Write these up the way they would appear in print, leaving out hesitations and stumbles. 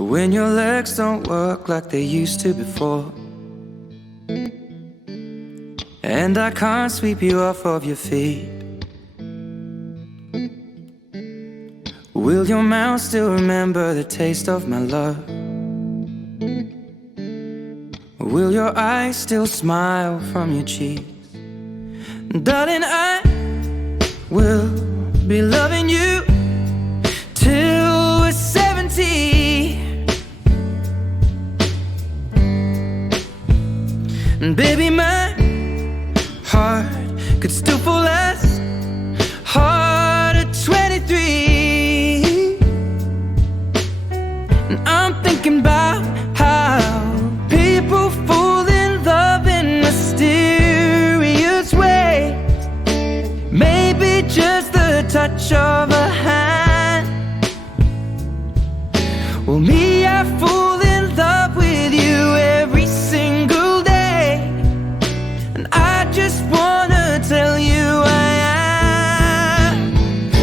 When your legs don't work like they used to before, and I can't sweep you off of your feet, will your mouth still remember the taste of my love? Will your eyes still smile from your cheeks? Darling, I will be loving you till we're 70. And baby, my heart could still fall as hard at 23. And I'm thinking about how people fall in love in mysterious ways. Maybe just the touch of a hand. Well, me, I fall in love with you every single day, and I just wanna tell you I am.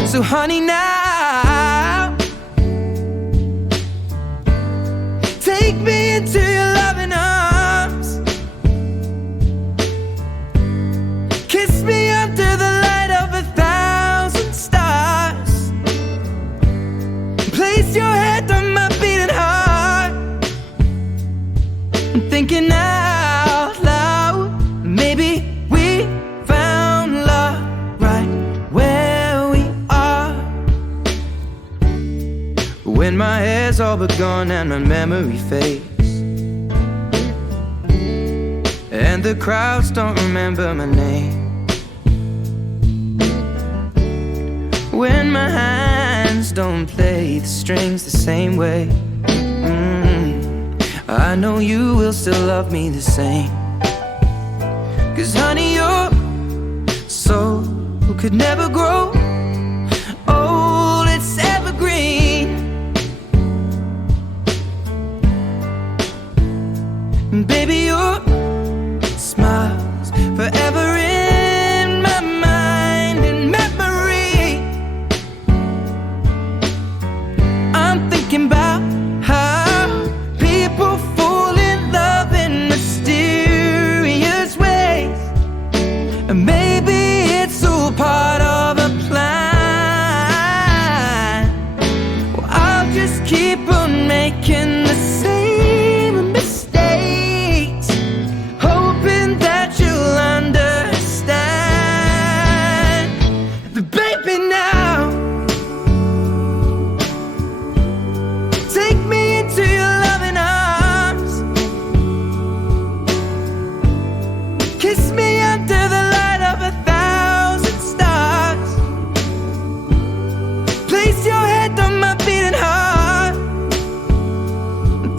So honey, now take me into your loving arms. Kiss me under the light of 1,000 stars. Place your head on my beating heart. I'm thinking out loud, maybe we found love right where we are. When my hair's all but gone and my memory fades, and the crowds don't remember my name, when my hands don't play the strings the same way, I know you will still love me the same. 'Cause honey, your soul could never grow old, it's evergreen. And baby, your smile's forever in my mind and memory. I'm thinking about how people fall in love in mysterious ways, and maybe it's all part of a plan. Well, I'll just keep on making the same mistakes, hoping that you'll understand. But baby, now take me into your loving arms. Kiss me under the light of 1,000 stars. Place your head on my beating heart. I'm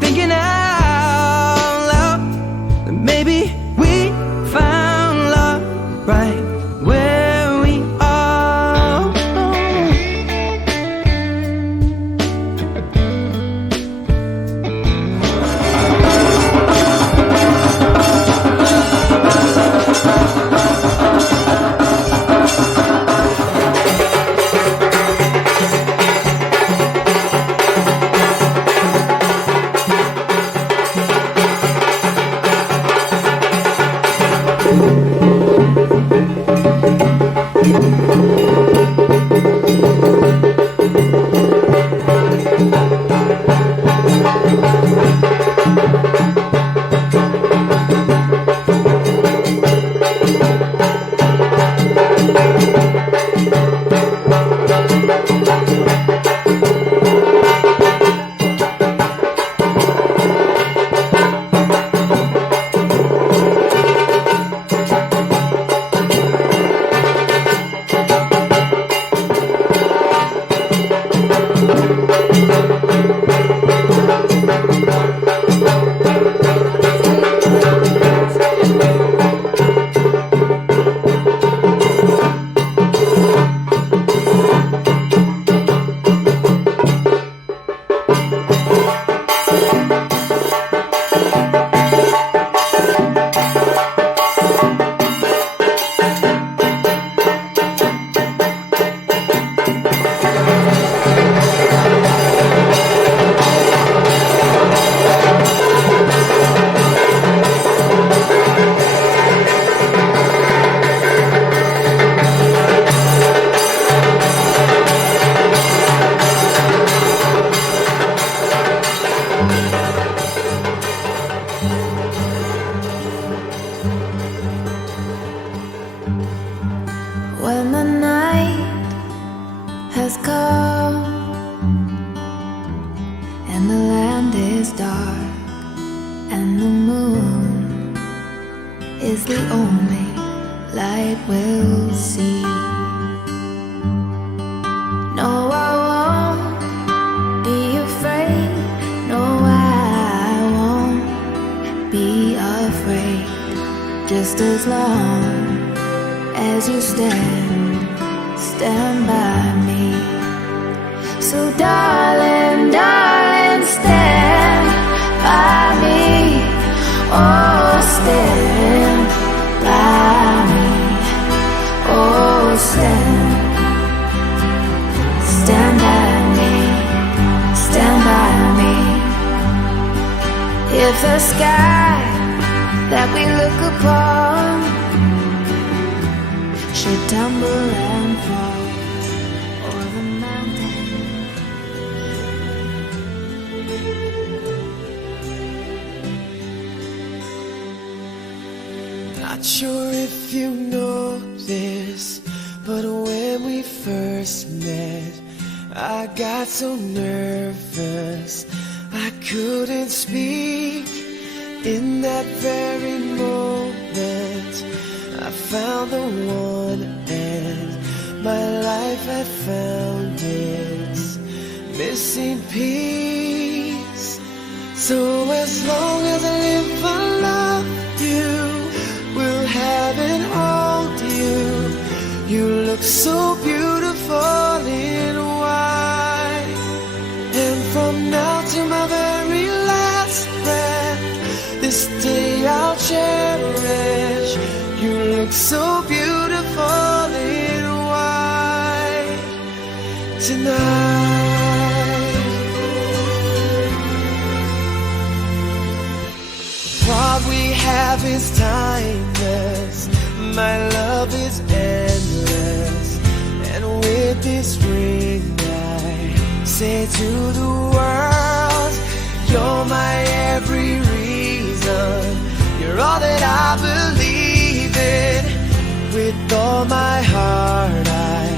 and the land is dark, and the moon is the only light we'll see. No, I won't be afraid. No, I won't be afraid. Just as long as you stand by me. So darling, darling, stand by me. Oh, stand by me. Oh, stand by me. Stand by me. If the sky that we look upon should tumble and fall, or the mountain. Not sure if you know this, but when we first met, I got so nervous I couldn't speak. In that very moment I found the one, and my life had found its missing piece. So as long as I live, I love you, will have and hold you. You look so beautiful in white, and from now to my very last breath, this day I'll cherish. You look so beautiful in white tonight. What we have is timeless, my love is endless, and with this ring I say to the world, you're my every reason, you're all that I believe in. With all my heart I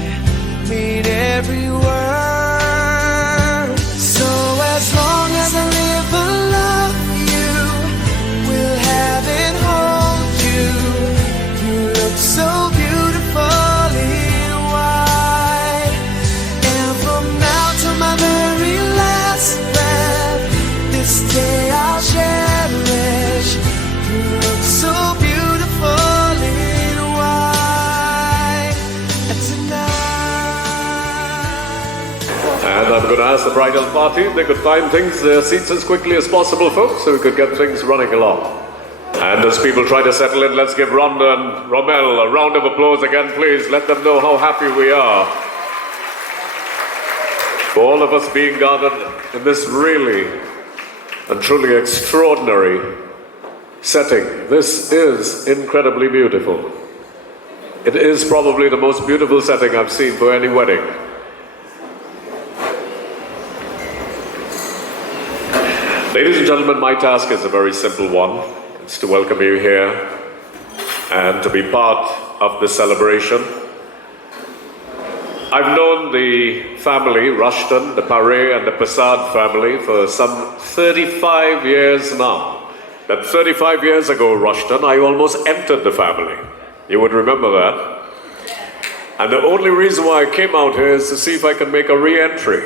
mean every word. So as long as I live, I love you, will have and hold you. You look so beautiful in white, and from now to my very last breath, this day I'll cherish. You look so beautiful in white tonight. And I'm going to ask the bridal party if they could find their seats as quickly as possible, folks, so we could get things running along. And as people try to settle in, let's give Rhonda and Romel a round of applause again, please. Let them know how happy we are for all of us being gathered in this really and truly extraordinary setting. This is incredibly beautiful. It is probably the most beautiful setting I've seen for any wedding. Ladies and gentlemen, my task is a very simple one. It's to welcome you here and to be part of the celebration. I've known the family, Rushton, the Paré and the Prasad family, for some 35 years now. That 35 years ago, Rushton, I almost entered the family. You would remember that. And the only reason why I came out here is to see if I can make a re-entry.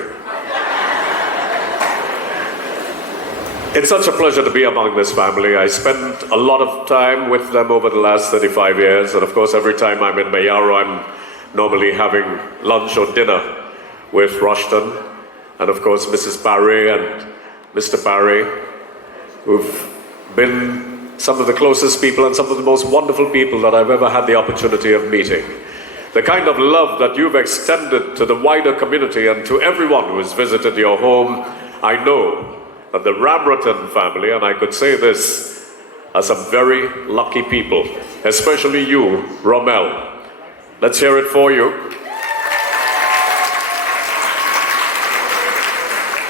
It's such a pleasure to be among this family. I spent a lot of time with them over the last 35 years, and of course every time I'm in Mayaro, I'm normally having lunch or dinner with Rushton, and of course Mrs. Paré and Mr. Paré, who've been some of the closest people and some of the most wonderful people that I've ever had the opportunity of meeting. The kind of love that you've extended to the wider community and to everyone who has visited your home, I know that the Ramroton family, and I could say this, are some very lucky people, especially you, Romel. Let's hear it for you.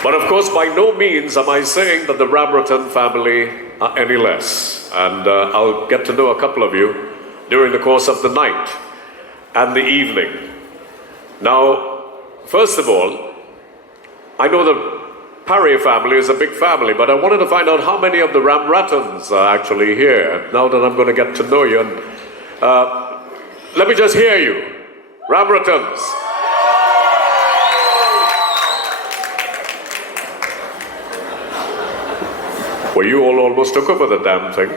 But of course, by no means am I saying that the Ramroton family are any less. And I'll get to know a couple of you during the course of the night and the evening. Now, first of all, I know that Parry family is a big family, but I wanted to find out how many of the Ramratans are actually here, now that I'm going to get to know you. And let me just hear you. Ramratans. Well, you all almost took over the damn thing.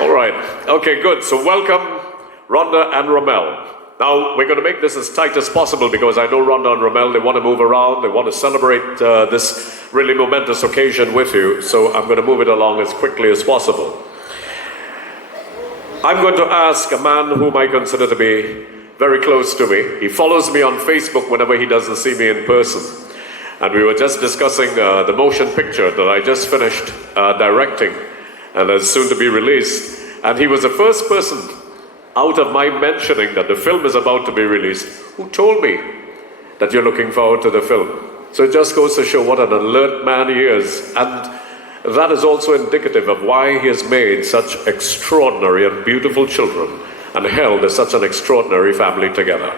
All right. Okay, good. So welcome, Rhonda and Romel. Now, we're going to make this as tight as possible because I know Rhonda and Romel, they want to move around, they want to celebrate this really momentous occasion with you, so I'm going to move it along as quickly as possible. I'm going to ask a man whom I consider to be very close to me. He follows me on Facebook whenever he doesn't see me in person. And we were just discussing the motion picture that I just finished directing and is soon to be released. And he was the first person, out of my mentioning that the film is about to be released, who told me that you're looking forward to the film. So it just goes to show what an alert man he is. And that is also indicative of why he has made such extraordinary and beautiful children and held such an extraordinary family together.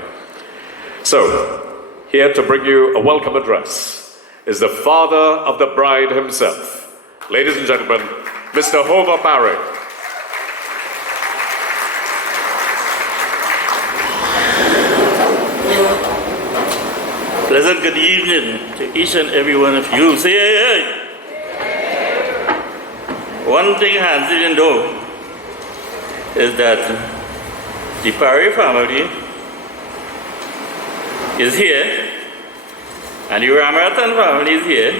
So, here to bring you a welcome address is the father of the bride himself. Ladies and gentlemen, Mr. Homer Parry. Pleasant good evening to each and every one of you. Say hey, hey. One thing Hansi didn't know is that the Parry family is here and the Ramratan family is here,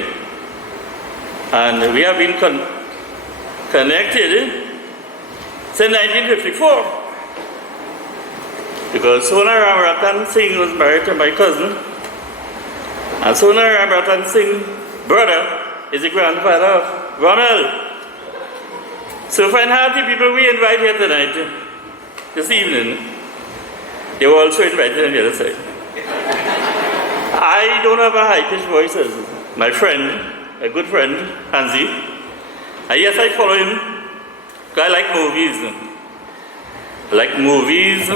and we have been connected since 1954 because Sona Ramratan Singh was married to my cousin. And Sona Ramratan Singh, brother, is the grandfather of Romel. So fine hearty people we invite here tonight, this evening, they were also invited on the other side. I don't have a high-pitched voice as my friend, a good friend, Hansi. And yes, I follow him, because I like movies. I like movies.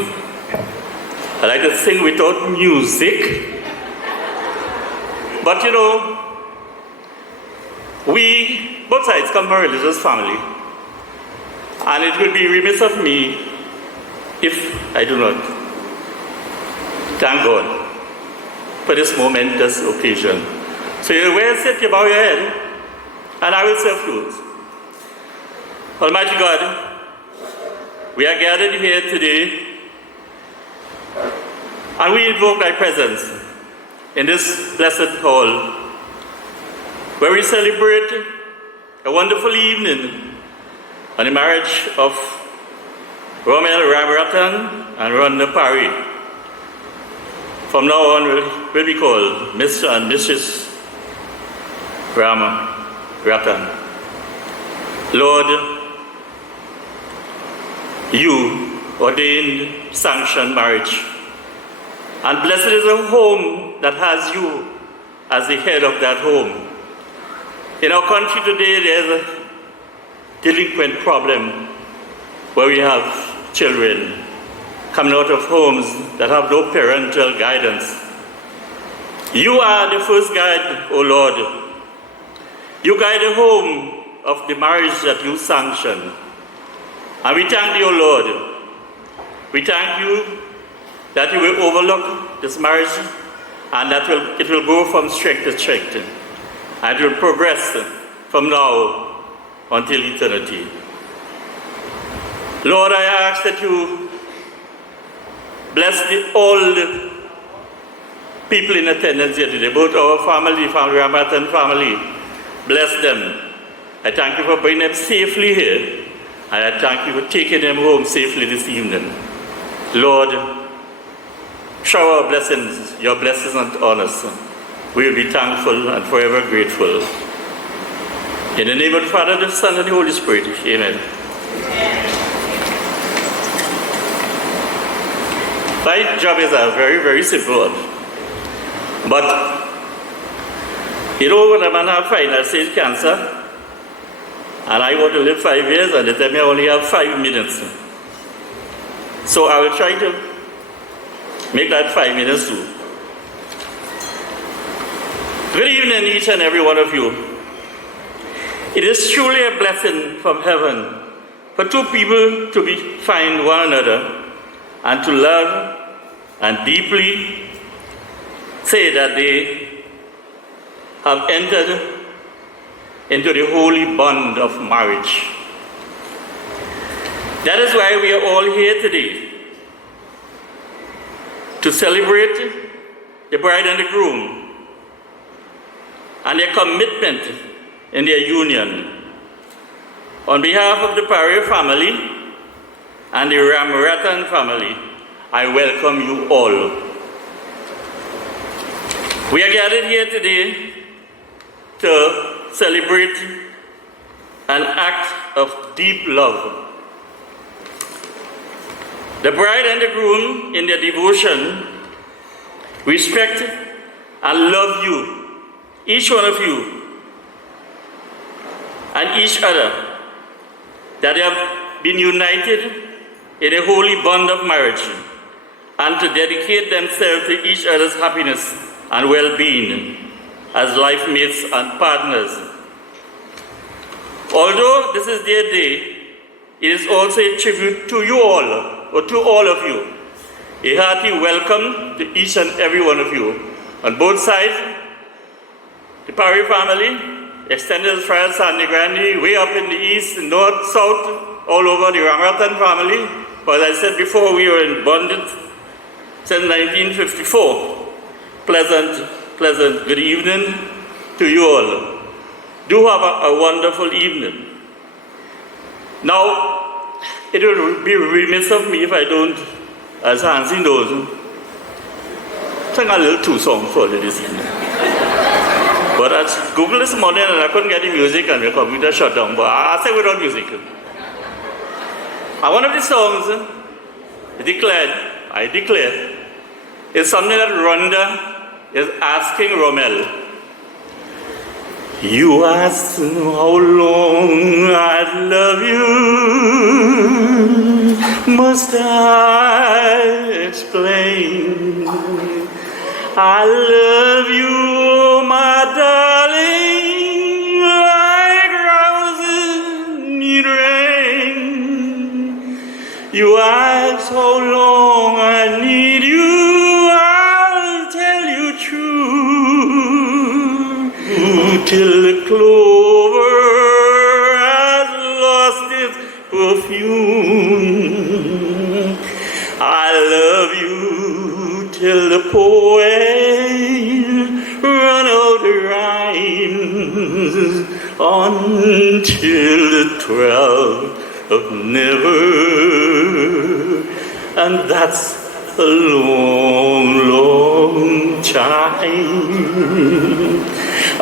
I like to sing without music. But you know, we, both sides come from a religious family, and it will be remiss of me if I do not thank God for this momentous occasion. So you will sit, you bow your head, and I will say a few words. Almighty God, we are gathered here today, and we invoke thy presence in this blessed hall, where we celebrate a wonderful evening on the marriage of Romel Ramratan and Rhonda Parry. From now on, will be called Mr. and Mrs. Ramratan. Lord, you ordained, sanctioned marriage. And blessed is a home that has you as the head of that home. In our country today, there's a delinquent problem where we have children coming out of homes that have no parental guidance. You are the first guide, O Lord. You guide the home of the marriage that you sanction. And we thank you, O Lord. We thank you that you will overlook this marriage and that it will go from strength to strength and it will progress from now until eternity. Lord, I ask that you bless all the people in attendance here today, both our family, Ramratan family. Bless them. I thank you for bringing them safely here, and I thank you for taking them home safely this evening. Lord, shower blessings, your blessings on us. We will be thankful and forever grateful. In the name of the Father, the Son, and the Holy Spirit. Amen. My job is a very, very simple one. But, you know, when a man has final stage cancer, and I want to live 5 years, and they tell me I only have 5 minutes. So I will try to make that 5 minutes too. Good evening, each and every one of you. It is truly a blessing from heaven for two people to find one another and to love and deeply say that they have entered into the holy bond of marriage. That is why we are all here today, to celebrate the bride and the groom and their commitment in their union. On behalf of the Parry family and the Ramratan family, I welcome you all. We are gathered here today to celebrate an act of deep love. The bride and the groom, in their devotion, respect and love you, each one of you, and each other, that they have been united in a holy bond of marriage, and to dedicate themselves to each other's happiness and well-being as life mates and partners. Although this is their day, it is also a tribute to you all, or to all of you. A hearty welcome to each and every one of you. On both sides, the Parry family, extended as far as Sandy Grande, way up in the east, north, south, all over the Ramratan family. But as I said before, we were in bonded since 1954. Pleasant good evening to you all. Do have a wonderful evening. Now, it will be remiss of me if I don't, as Hansi knows, sing a little two songs for this evening. But I Googled this morning and I couldn't get the music and the computer shut down, but I sang without music. And one of the songs, I declare, is something that Rhonda is asking Romel. You asked how long I'd love you. Must I explain? I love you, my darling, like roses need rain. You ask how long I need you, I'll tell you true. Till the clover has lost its perfume. I love you till the poet run out of rhymes, until the 12th of never, and that's a long, long time.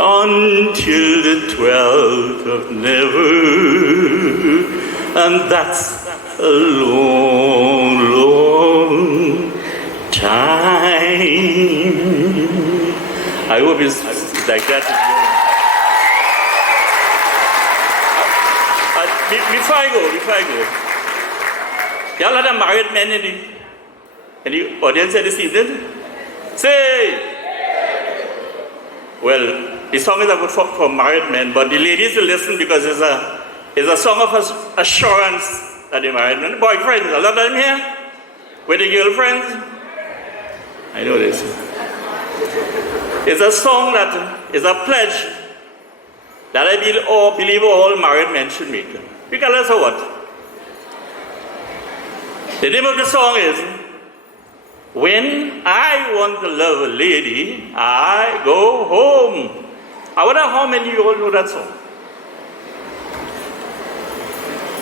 Until the 12th of never, and that's a long, long time. I hope it's like that. Before I go, y'all had a married men in the audience this evening? Say! Well, the song is a good for married men, but the ladies will listen because it's a song of assurance that the married men, boyfriends, a lot of them here, with the girlfriends. I know this. It's a song that is a pledge that I believe all married men should make. Regardless of what. The name of the song is, When I Want to Love a Lady, I Go Home. I wonder how many of you all know that song.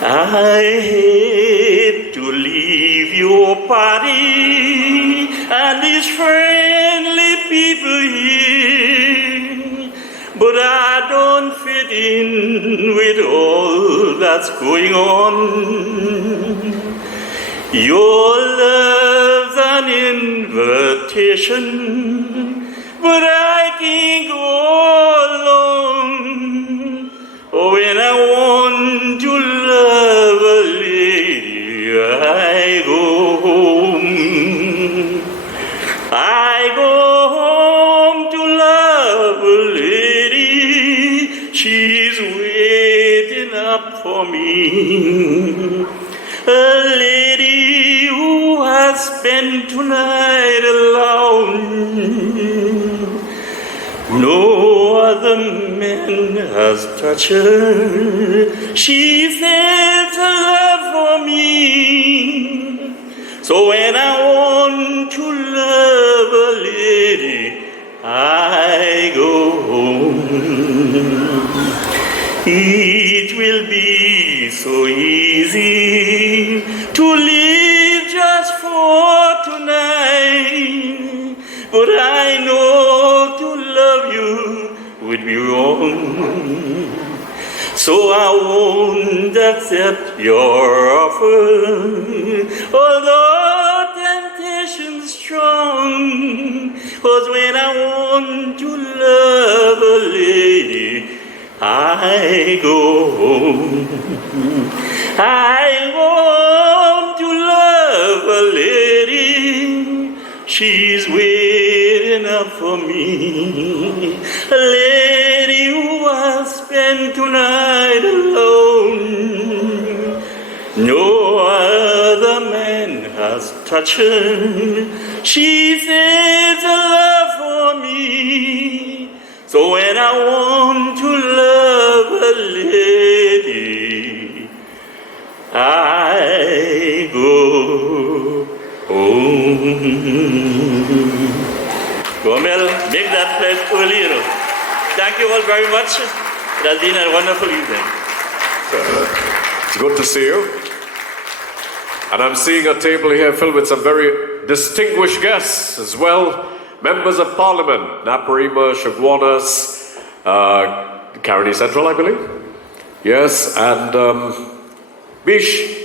I hate to leave your party and these friendly people here, but I don't fit in with all that's going on. Your love's an invitation, but I can't go alone. When I want to love a lady, I go home. I go home to love a she's waiting up for me. A lady who has spent tonight alone. No other man has touched her. She says her love for me. So when I want to love a lady, I go home. It will be so easy to live just for tonight, but I know to love you would be wrong. So I won't accept your offer, although temptation's strong. 'Cause when I want to love a lady, I go home. I want to love a lady. She's waiting up for me. A lady who has spent tonight alone. No other man has touched her. She says a love for me. So when I want to love a lady, I go home. Romel, make that pledge early, you know. Thank you all very much. It has been a wonderful evening. It's good to see you. And I'm seeing a table here filled with some very distinguished guests as well. Members of Parliament, Naparima, Shagwanas, Caroni Central, I believe. Yes, and Bish.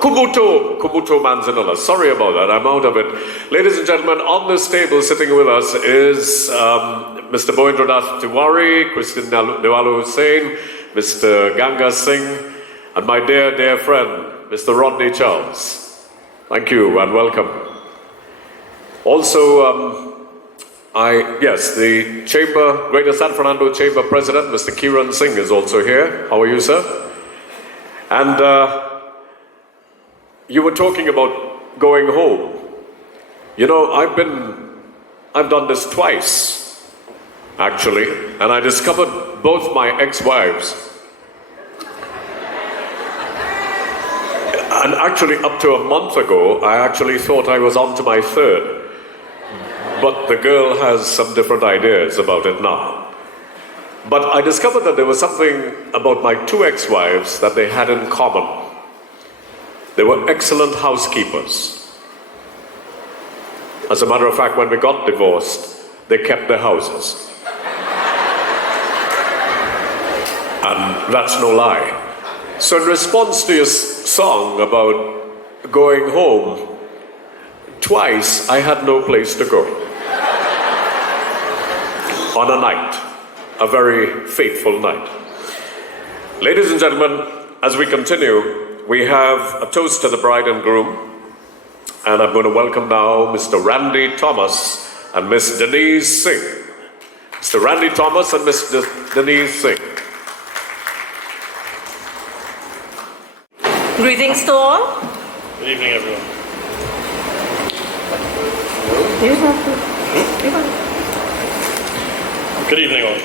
Kumuto Manzanola. Sorry about that, I'm out of it. Ladies and gentlemen, on this table sitting with us is Mr. Boindranath Tiwari, Christian Newalu Hussain, Mr. Ganga Singh, and my dear, dear friend, Mr. Rodney Charles. Thank you and welcome. Also, the Chamber, Greater San Fernando Chamber President, Mr. Kiran Singh is also here. How are you, sir? And you were talking about going home. You know, I've done this twice, actually, and I discovered both my ex-wives. And actually, up to a month ago, I actually thought I was on to my third. But the girl has some different ideas about it now. But I discovered that there was something about my two ex-wives that they had in common. They were excellent housekeepers. As a matter of fact, when we got divorced, they kept their houses. And that's no lie. So in response to your song about going home, twice I had no place to go. On a night, a very fateful night. Ladies and gentlemen, as we continue, we have a toast to the bride and groom, and I'm going to welcome now Mr. Randy Thomas and Miss Denise Singh. Mr. Randy Thomas and Miss Denise Singh. Greetings to all. Good evening, everyone. Good evening, all.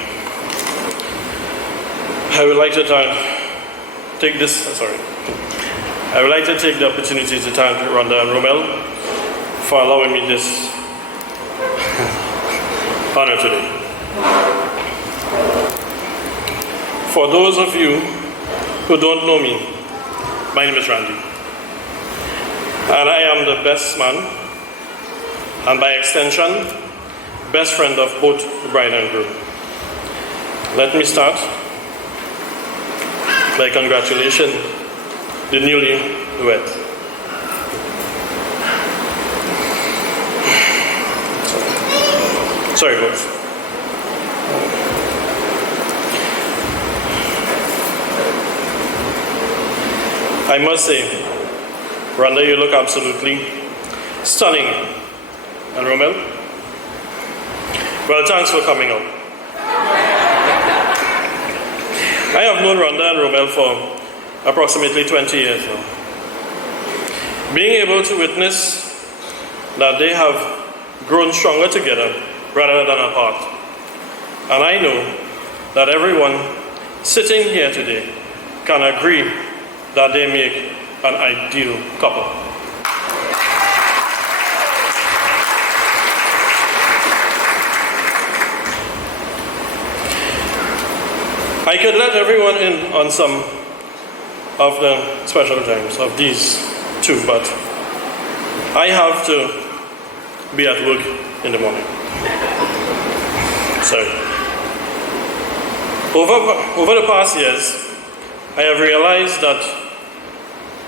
I would like to take the opportunity to thank Rhonda and Romel for allowing me this honor today. For those of you who don't know me, my name is Randy, and I am the best man, and by extension, best friend of both the bride and groom. Let me start by congratulating the newlyweds. Sorry, folks. I must say, Rhonda, you look absolutely stunning. And Romel, Well, thanks for coming out. I have known Rhonda and Romel for approximately 20 years now. Being able to witness that they have grown stronger together rather than apart. And I know that everyone sitting here today can agree that they make an ideal couple. I could let everyone in on some of the special times of these two, but I have to be at work in the morning. So, over the past years, I have realized that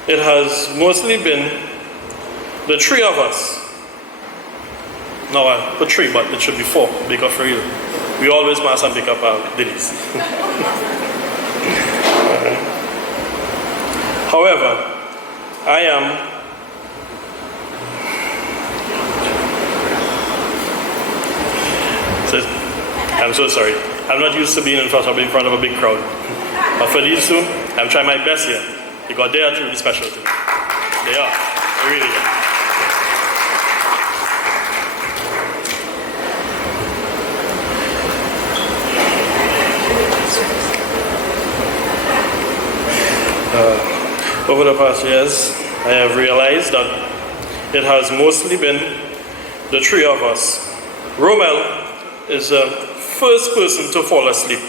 it has mostly been the three of us. No, I put three, but it should be four, because for real, we always pass and pick up our ladies. However, I'm so sorry. I'm not used to being in front of a big crowd. But for these two, I'm trying my best here, because they are truly special to me. They are. They really are. Over the past years, I have realized that it has mostly been the three of us. Romel is the first person to fall asleep.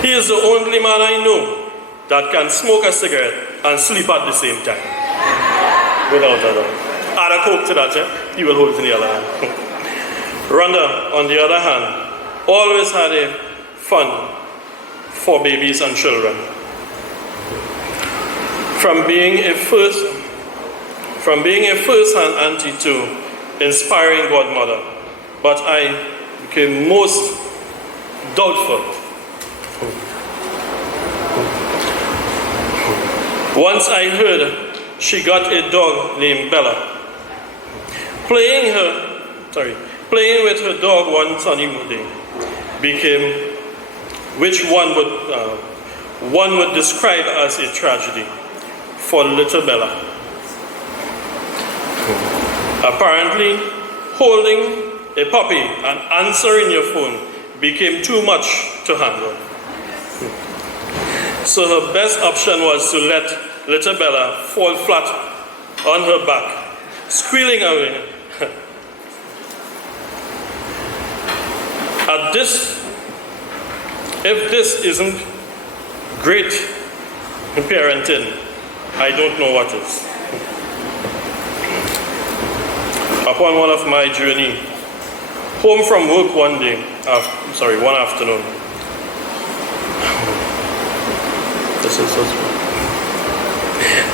He is the only man I know that can smoke a cigarette and sleep at the same time. Without a doubt. Add a coke to that, he will hold it in the other hand. Rhonda, on the other hand, always had a fund for babies and children. From being a first-hand auntie to inspiring godmother, but I became most doubtful. Once I heard she got a dog named Bella. Playing with her dog one sunny day became which one would describe as a tragedy for little Bella. Apparently, holding a puppy and answering your phone became too much to handle. So her best option was to let little Bella fall flat on her back, squealing away. If this isn't great parenting, I don't know what is. Upon one of my journey home from work one afternoon.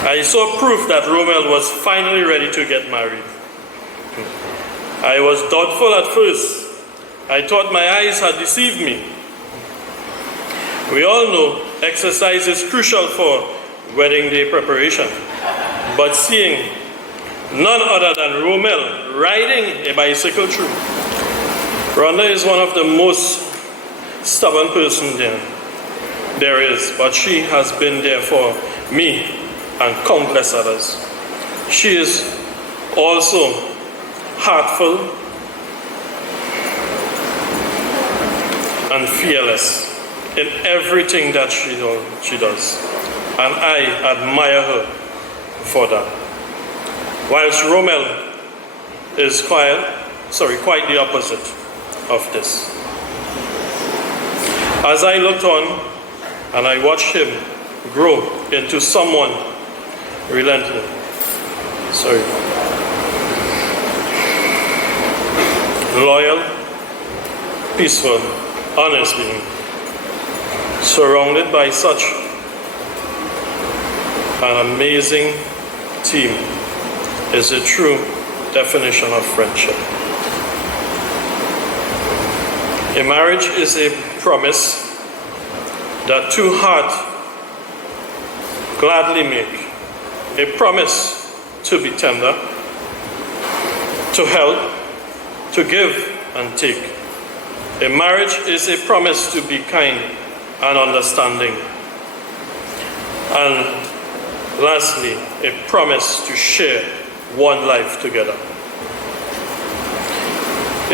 I saw proof that Romel was finally ready to get married. I was doubtful at first. I thought my eyes had deceived me. We all know exercise is crucial for wedding day preparation, but seeing none other than Romel riding a bicycle through. Rhonda is one of the most stubborn person there is, but she has been there for me and countless others. She is also heartful and fearless in everything that she does. And I admire her for that. Whilst Romel is quite the opposite of this. As I looked on and I watched him grow into someone relentless. Loyal, peaceful, honest being, surrounded by such an amazing team, is a true definition of friendship. A marriage is a promise that two hearts gladly make. A promise to be tender, to help, to give and take. A marriage is a promise to be kind and understanding. And lastly, a promise to share one life together.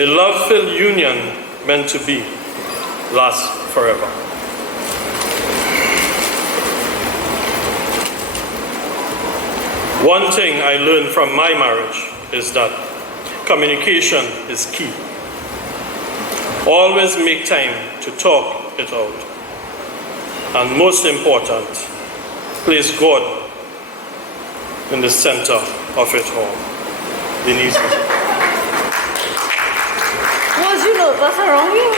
A love-filled union meant to be lasts forever. One thing I learned from my marriage is that communication is key. Always make time to talk it out. And most important, place God in the center of it all. Denise. Was you nervous around you?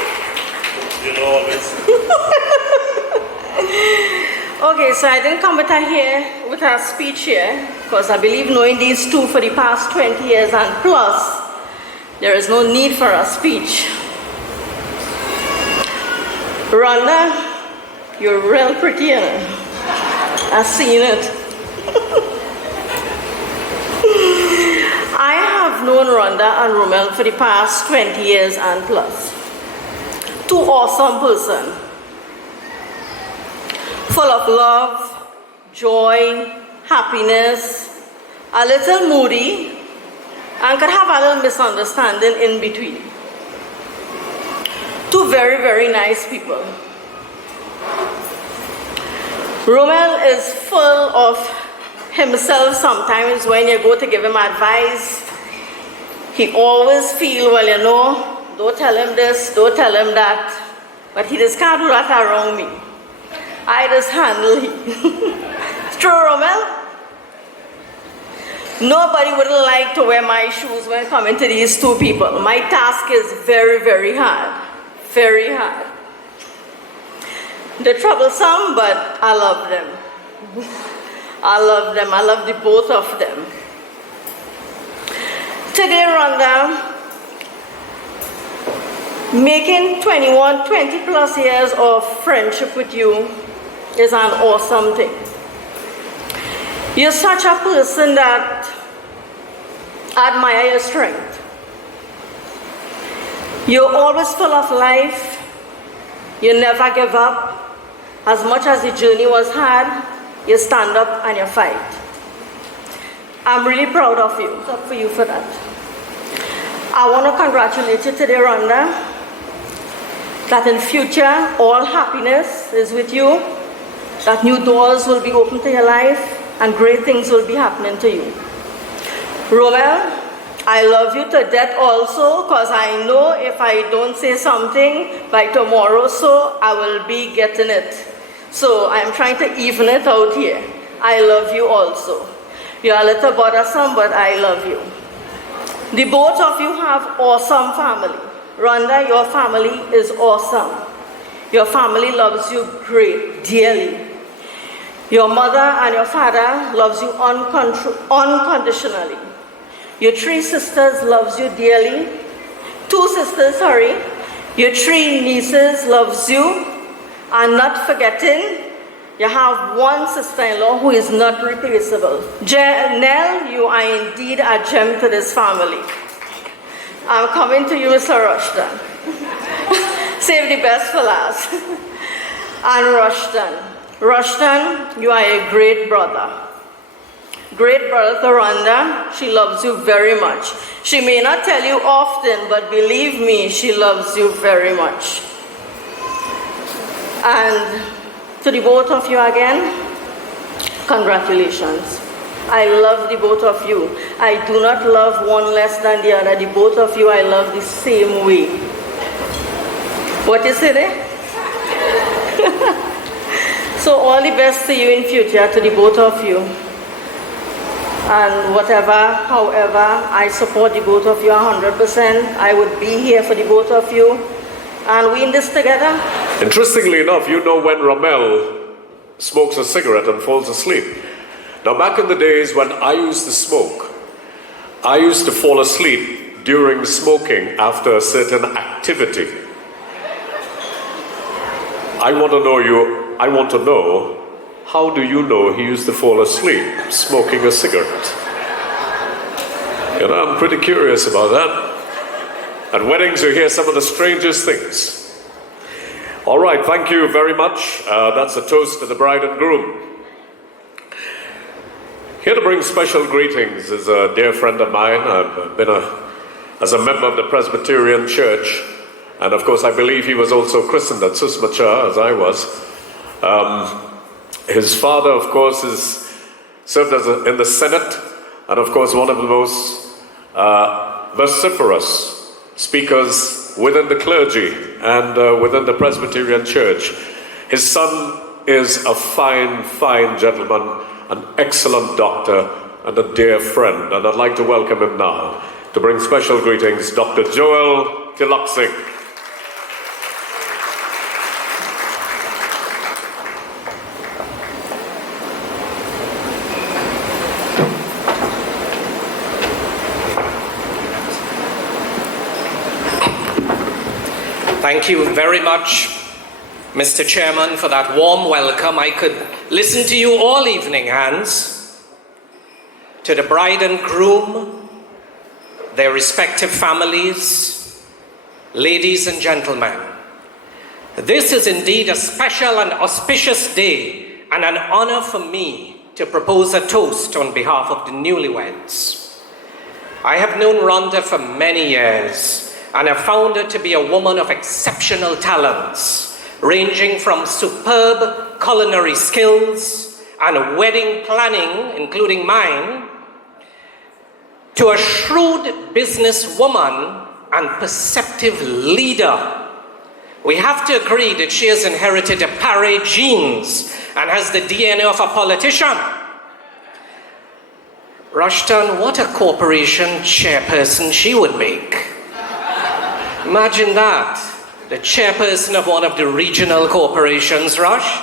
You know always. Okay, so I didn't come with a speech here, because I believe knowing these two for the past 20 years and plus, there is no need for a speech. Rhonda, you're real pretty, I've seen it. I have known Rhonda and Romel for the past 20 years and plus. Two awesome persons. Full of love, joy, happiness, a little moody, and could have a little misunderstanding in between. Two very, very nice people. Romel is full of himself sometimes when you go to give him advice. He always feel, well, you know, don't tell him this, don't tell him that. But he just can't do that around me. I just handle him. True, Romel? Nobody would like to wear my shoes when coming to these two people. My task is very, very hard. Very hard. They're troublesome, but I love them. I love them. I love the both of them. Today, Rhonda, making 20 plus years of friendship with you is an awesome thing. You're such a person that I admire your strength. You're always full of life. You never give up. As much as the journey was hard, you stand up and you fight. I'm really proud of you. It's up for you for that. I want to congratulate you today, Rhonda, that in future all happiness is with you, that new doors will be open to your life and great things will be happening to you. Romel, I love you to death also, because I know if I don't say something by tomorrow, so I will be getting it. So I'm trying to even it out here. I love you also. You're a little bothersome, but I love you. The both of you have awesome family. Rhonda, your family is awesome. Your family loves you great, dearly. Your mother and your father loves you unconditionally. Your three sisters loves you dearly. Two sisters, sorry. Your three nieces loves you. And not forgetting, you have one sister-in-law who is not replaceable. Janelle, you are indeed a gem to this family. I'm coming to you, Mr. Rushton. Save the best for last. And Rushton, you are a great brother. Great brother to Rhonda. She loves you very much. She may not tell you often, but believe me, she loves you very much. And to the both of you again, congratulations. I love the both of you. I do not love one less than the other. The both of you I love the same way. What you say there? So all the best to you in future, to the both of you. And whatever, however, I support the both of you 100%. I would be here for the both of you. And we in this together. Interestingly enough, you know when Romel smokes a cigarette and falls asleep. Now back in the days when I used to smoke, I used to fall asleep during smoking after a certain activity. I want to know, how do you know he used to fall asleep smoking a cigarette? You know, I'm pretty curious about that. At weddings, you hear some of the strangest things. All right, thank you very much. That's a toast to the bride and groom. Here to bring special greetings is a dear friend of mine. I've been as a member of the Presbyterian Church, and of course I believe he was also christened at Susmacha, as I was. His father, of course, served in the Senate, and of course one of the most vociferous speakers within the clergy and within the Presbyterian Church. His son is a fine, fine gentleman, an excellent doctor, and a dear friend, and I'd like to welcome him now to bring special greetings, Dr. Joel Tiloksing. Thank you very much, Mr. Chairman, for that warm welcome. I could listen to you all evening, Hans. To the bride and groom, their respective families, ladies and gentlemen. This is indeed a special and auspicious day and an honor for me to propose a toast on behalf of the newlyweds. I have known Rhonda for many years, and have found her to be a woman of exceptional talents, ranging from superb culinary skills and wedding planning, including mine, to a shrewd businesswoman and perceptive leader. We have to agree that she has inherited a Paré genes and has the DNA of a politician. Rushton, what a corporation chairperson she would make. Imagine that, the chairperson of one of the regional corporations, Rush.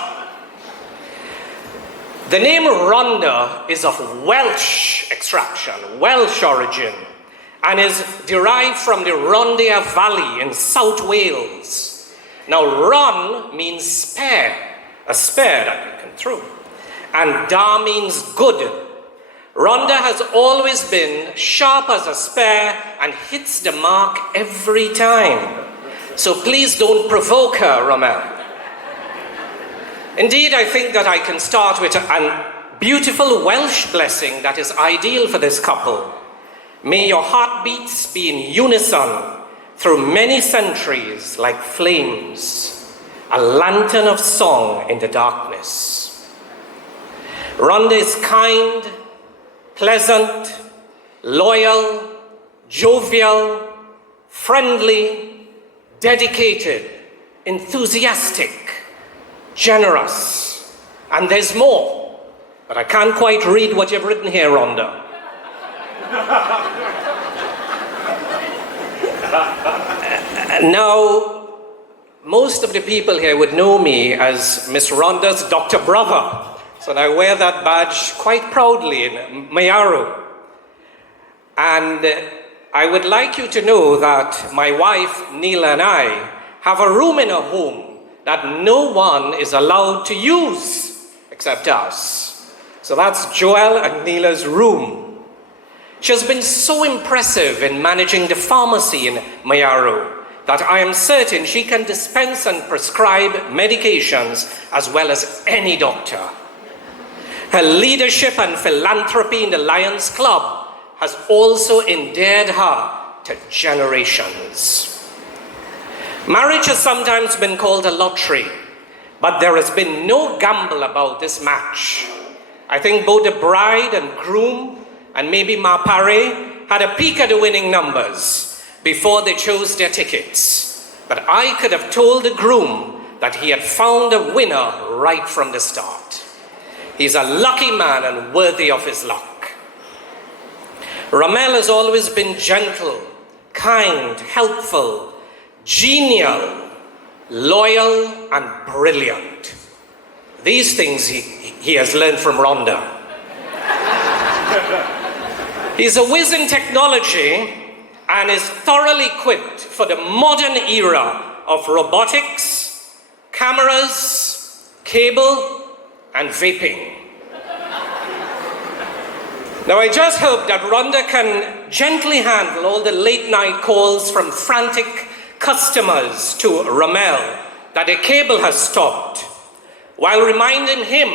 The name Rhonda is of Welsh extraction, Welsh origin, and is derived from the Rhondda Valley in South Wales. Now, Ron means spare, a spare that you can throw, and Da means good. Rhonda has always been sharp as a spear and hits the mark every time. So please don't provoke her, Romel. Indeed, I think that I can start with a beautiful Welsh blessing that is ideal for this couple. May your heartbeats be in unison through many centuries like flames, a lantern of song in the darkness. Rhonda is kind, pleasant, loyal, jovial, friendly, dedicated, enthusiastic, generous, and there's more, but I can't quite read what you've written here, Rhonda. Now, most of the people here would know me as Miss Rhonda's Dr. Brother. So I wear that badge quite proudly in Mayaro. And I would like you to know that my wife, Neela, and I have a room in our home that no one is allowed to use except us. So that's Joel and Neela's room. She has been so impressive in managing the pharmacy in Mayaro that I am certain she can dispense and prescribe medications as well as any doctor. Her leadership and philanthropy in the Lions Club has also endeared her to generations. Marriage has sometimes been called a lottery, but there has been no gamble about this match. I think both the bride and groom and maybe Ma Paré had a peek at the winning numbers before they chose their tickets. But I could have told the groom that he had found a winner right from the start. He's a lucky man and worthy of his luck. Romel has always been gentle, kind, helpful, genial, loyal, and brilliant. These things he has learned from Rhonda. He's a whiz in technology and is thoroughly equipped for the modern era of robotics, cameras, cable, and vaping. Now, I just hope that Rhonda can gently handle all the late-night calls from frantic customers to Romel that their cable has stopped, while reminding him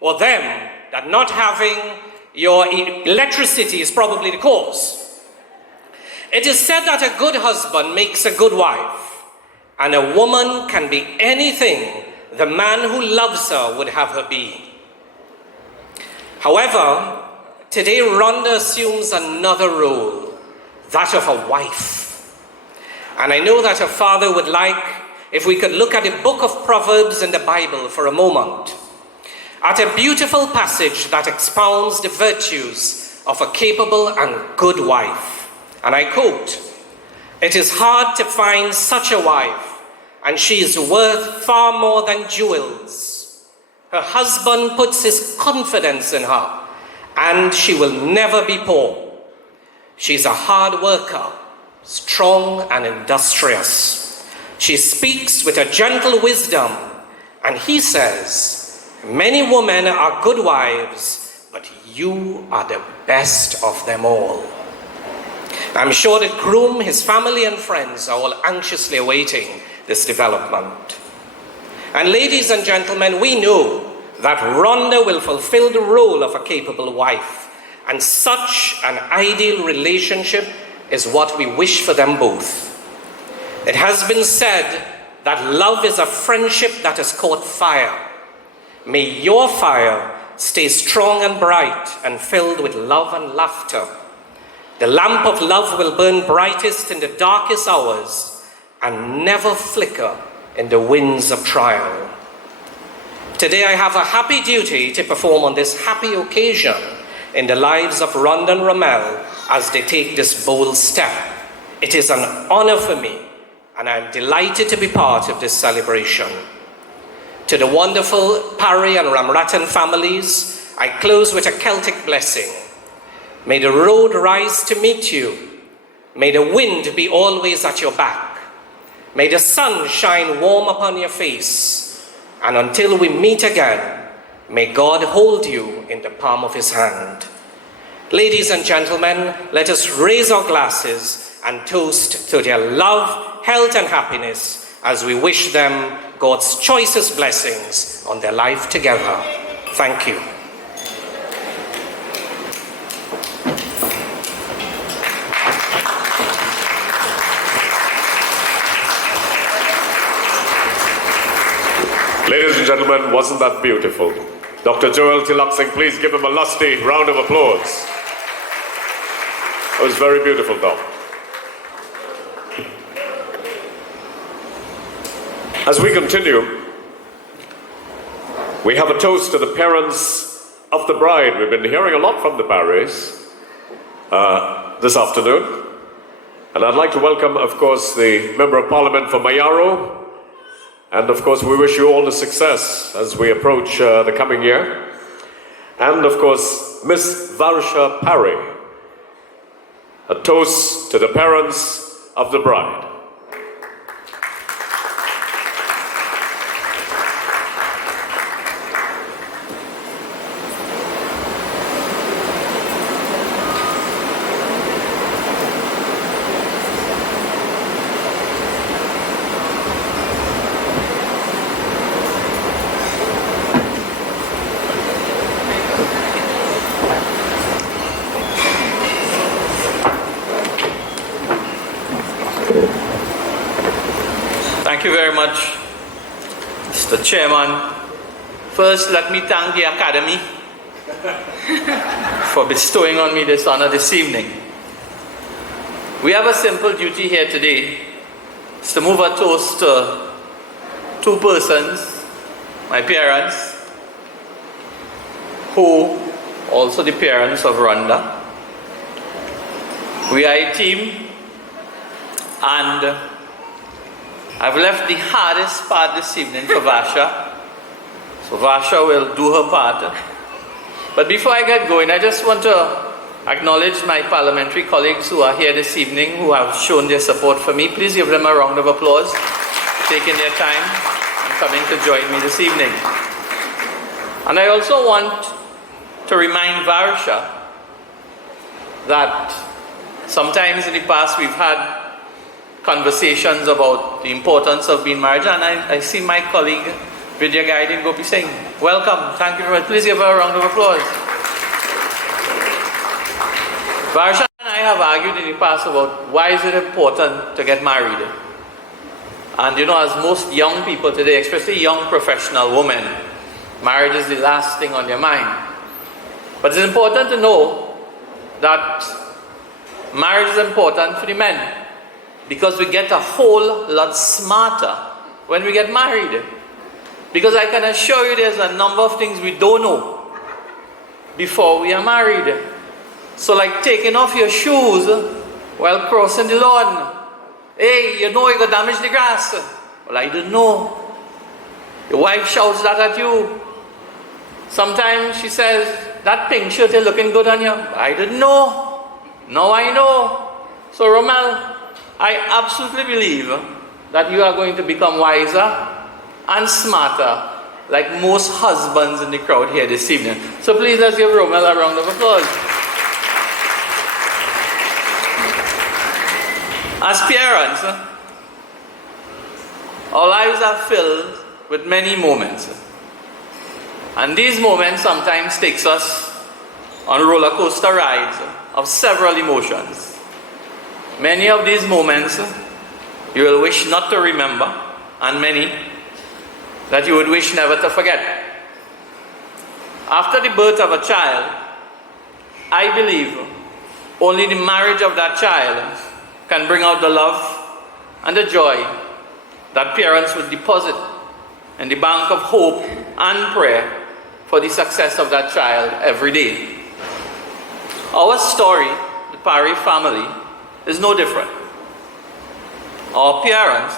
or them that not having your electricity is probably the cause. It is said that a good husband makes a good wife, and a woman can be anything the man who loves her would have her be. However, today Rhonda assumes another role, that of a wife. And I know that her father would like if we could look at the book of Proverbs in the Bible for a moment, at a beautiful passage that expounds the virtues of a capable and good wife. And I quote, "It is hard to find such a wife, and she is worth far more than jewels. Her husband puts his confidence in her, and she will never be poor. She's a hard worker, strong and industrious. She speaks with a gentle wisdom," and he says, "Many women are good wives, but you are the best of them all." I'm sure the groom, his family and friends are all anxiously awaiting this development. And ladies and gentlemen, we know that Rhonda will fulfill the role of a capable wife, and such an ideal relationship is what we wish for them both. It has been said that love is a friendship that has caught fire. May your fire stay strong and bright and filled with love and laughter. The lamp of love will burn brightest in the darkest hours and never flicker in the winds of trial. Today I have a happy duty to perform on this happy occasion in the lives of Rhonda and Romel as they take this bold step. It is an honor for me, and I'm delighted to be part of this celebration. To the wonderful Parry and Ramratan families, I close with a Celtic blessing. May the road rise to meet you. May the wind be always at your back. May the sun shine warm upon your face. And until we meet again, may God hold you in the palm of his hand. Ladies and gentlemen, let us raise our glasses and toast to their love, health, and happiness as we wish them God's choicest blessings on their life together. Thank you. Ladies and gentlemen, wasn't that beautiful? Dr. Joel Tilak Singh, please give him a lusty round of applause. It was very beautiful, Doc. As we continue, we have a toast to the parents of the bride. We've been hearing a lot from the Barrys this afternoon. And I'd like to welcome, of course, the Member of Parliament for Mayaro. And of course, we wish you all the success as we approach the coming year. And of course, Miss Varsha Parry. A toast to the parents of the bride. Thank you very much, Mr. Chairman. First, let me thank the Academy for bestowing on me this honor this evening. We have a simple duty here today. It's to move a toast to two persons, my parents, who also the parents of Rhonda. We are a team, and I've left the hardest part this evening for Varsha. So Varsha will do her part. But before I get going, I just want to acknowledge my parliamentary colleagues who are here this evening, who have shown their support for me. Please give them a round of applause for taking their time and coming to join me this evening. And I also want to remind Varsha that sometimes in the past we've had conversations about the importance of being married, and I see my colleague Vidya Gaidin Gopi Singh. Welcome, thank you very much. Please give her a round of applause. Varsha and I have argued in the past about why is it important to get married. And you know, as most young people today, especially young professional women, marriage is the last thing on their mind. But it's important to know that marriage is important for the men, because we get a whole lot smarter when we get married. Because I can assure you there's a number of things we don't know before we are married. So like taking off your shoes while crossing the lawn. Hey, you know you got damage the grass. Well, I didn't know. Your wife shouts that at you. Sometimes she says, that pink shirt is looking good on you. I didn't know. Now I know. So Romel, I absolutely believe that you are going to become wiser and smarter like most husbands in the crowd here this evening. So please let's give Romel a round of applause. As parents, our lives are filled with many moments. And these moments sometimes takes us on roller coaster rides of several emotions. Many of these moments you will wish not to remember, and many that you would wish never to forget. After the birth of a child, I believe only the marriage of that child can bring out the love and the joy that parents would deposit in the bank of hope and prayer for the success of that child every day. Our story, the Parry family, is no different. Our parents,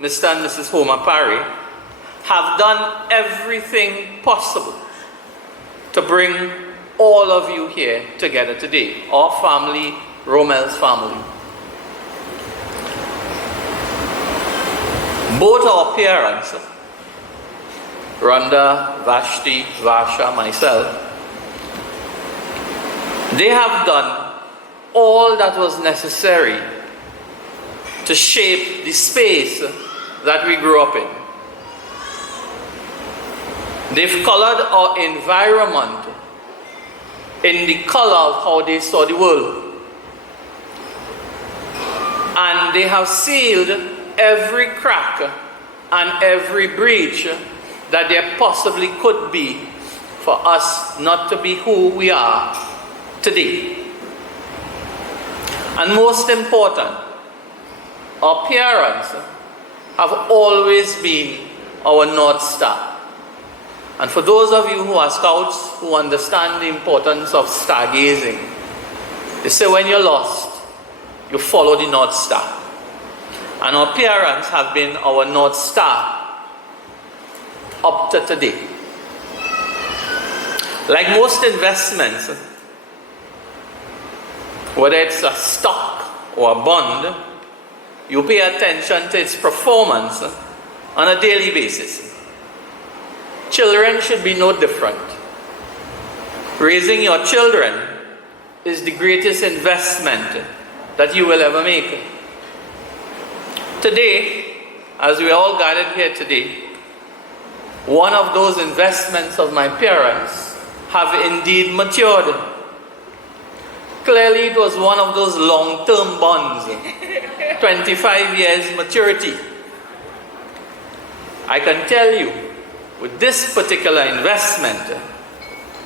Mr. and Mrs. Homer Parry, have done everything possible to bring all of you here together today. Our family, Romel's family. Both our parents, Rhonda, Vashti, Varsha, myself, they have done all that was necessary to shape the space that we grew up in. They've colored our environment in the color of how they saw the world. And they have sealed every crack and every breach that there possibly could be for us not to be who we are today. And most important, our parents have always been our North Star. And for those of you who are scouts who understand the importance of stargazing, they say when you're lost, you follow the North Star. And our parents have been our North Star up to today. Like most investments, whether it's a stock or a bond, you pay attention to its performance on a daily basis. Children should be no different. Raising your children is the greatest investment that you will ever make. Today, as we are all gathered here today, one of those investments of my parents have indeed matured. Clearly, it was one of those long-term bonds, 25 years maturity. I can tell you, with this particular investment,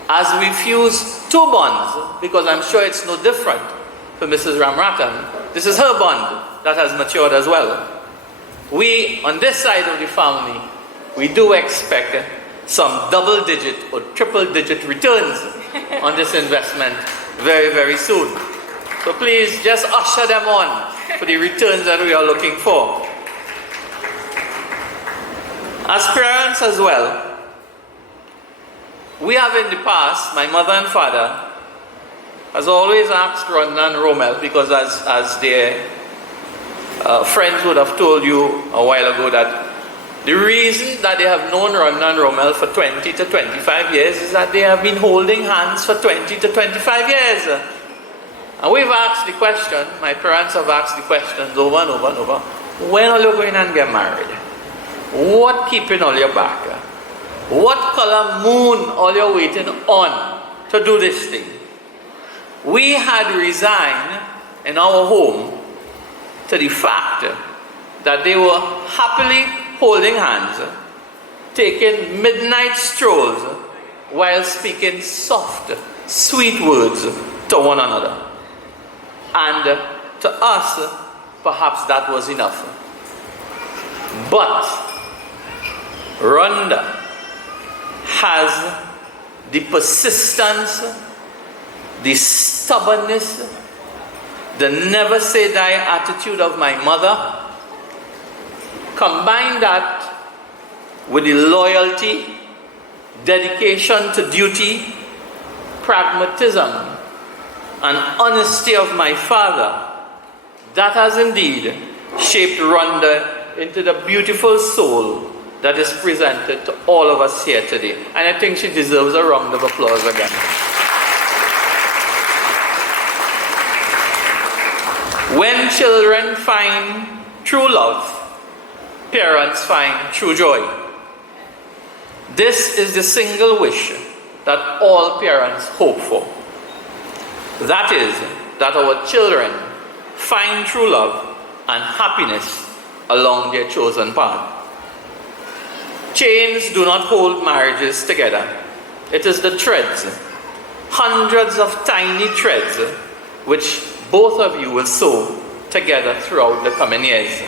as we fuse two bonds, because I'm sure it's no different for Mrs. Ramratan, this is her bond that has matured as well. We, on this side of the family, we do expect some double-digit or triple-digit returns on this investment very, very soon. So please just usher them on for the returns that we are looking for. As parents as well, we have in the past, my mother and father has always asked Rhonda and Romel, because as their friends would have told you a while ago, that the reason that they have known Rhonda and Romel for 20 to 25 years is that they have been holding hands for 20 to 25 years. And we've asked the question, my parents have asked the questions over and over and over, when are you going and get married? What keeping all your back? What color moon are you waiting on to do this thing? We had resigned in our home to the fact that they were happily holding hands, taking midnight strolls while speaking soft, sweet words to one another. And to us, perhaps that was enough. But Rhonda has the persistence, the stubbornness, the never say die attitude of my mother. Combine that with the loyalty, dedication to duty, pragmatism, and honesty of my father. That has indeed shaped Rhonda into the beautiful soul that is presented to all of us here today. And I think she deserves a round of applause again. When children find true love, parents find true joy. This is the single wish that all parents hope for. That is, that our children find true love and happiness along their chosen path. Chains do not hold marriages together. It is the threads, hundreds of tiny threads, which both of you will sew together throughout the coming years.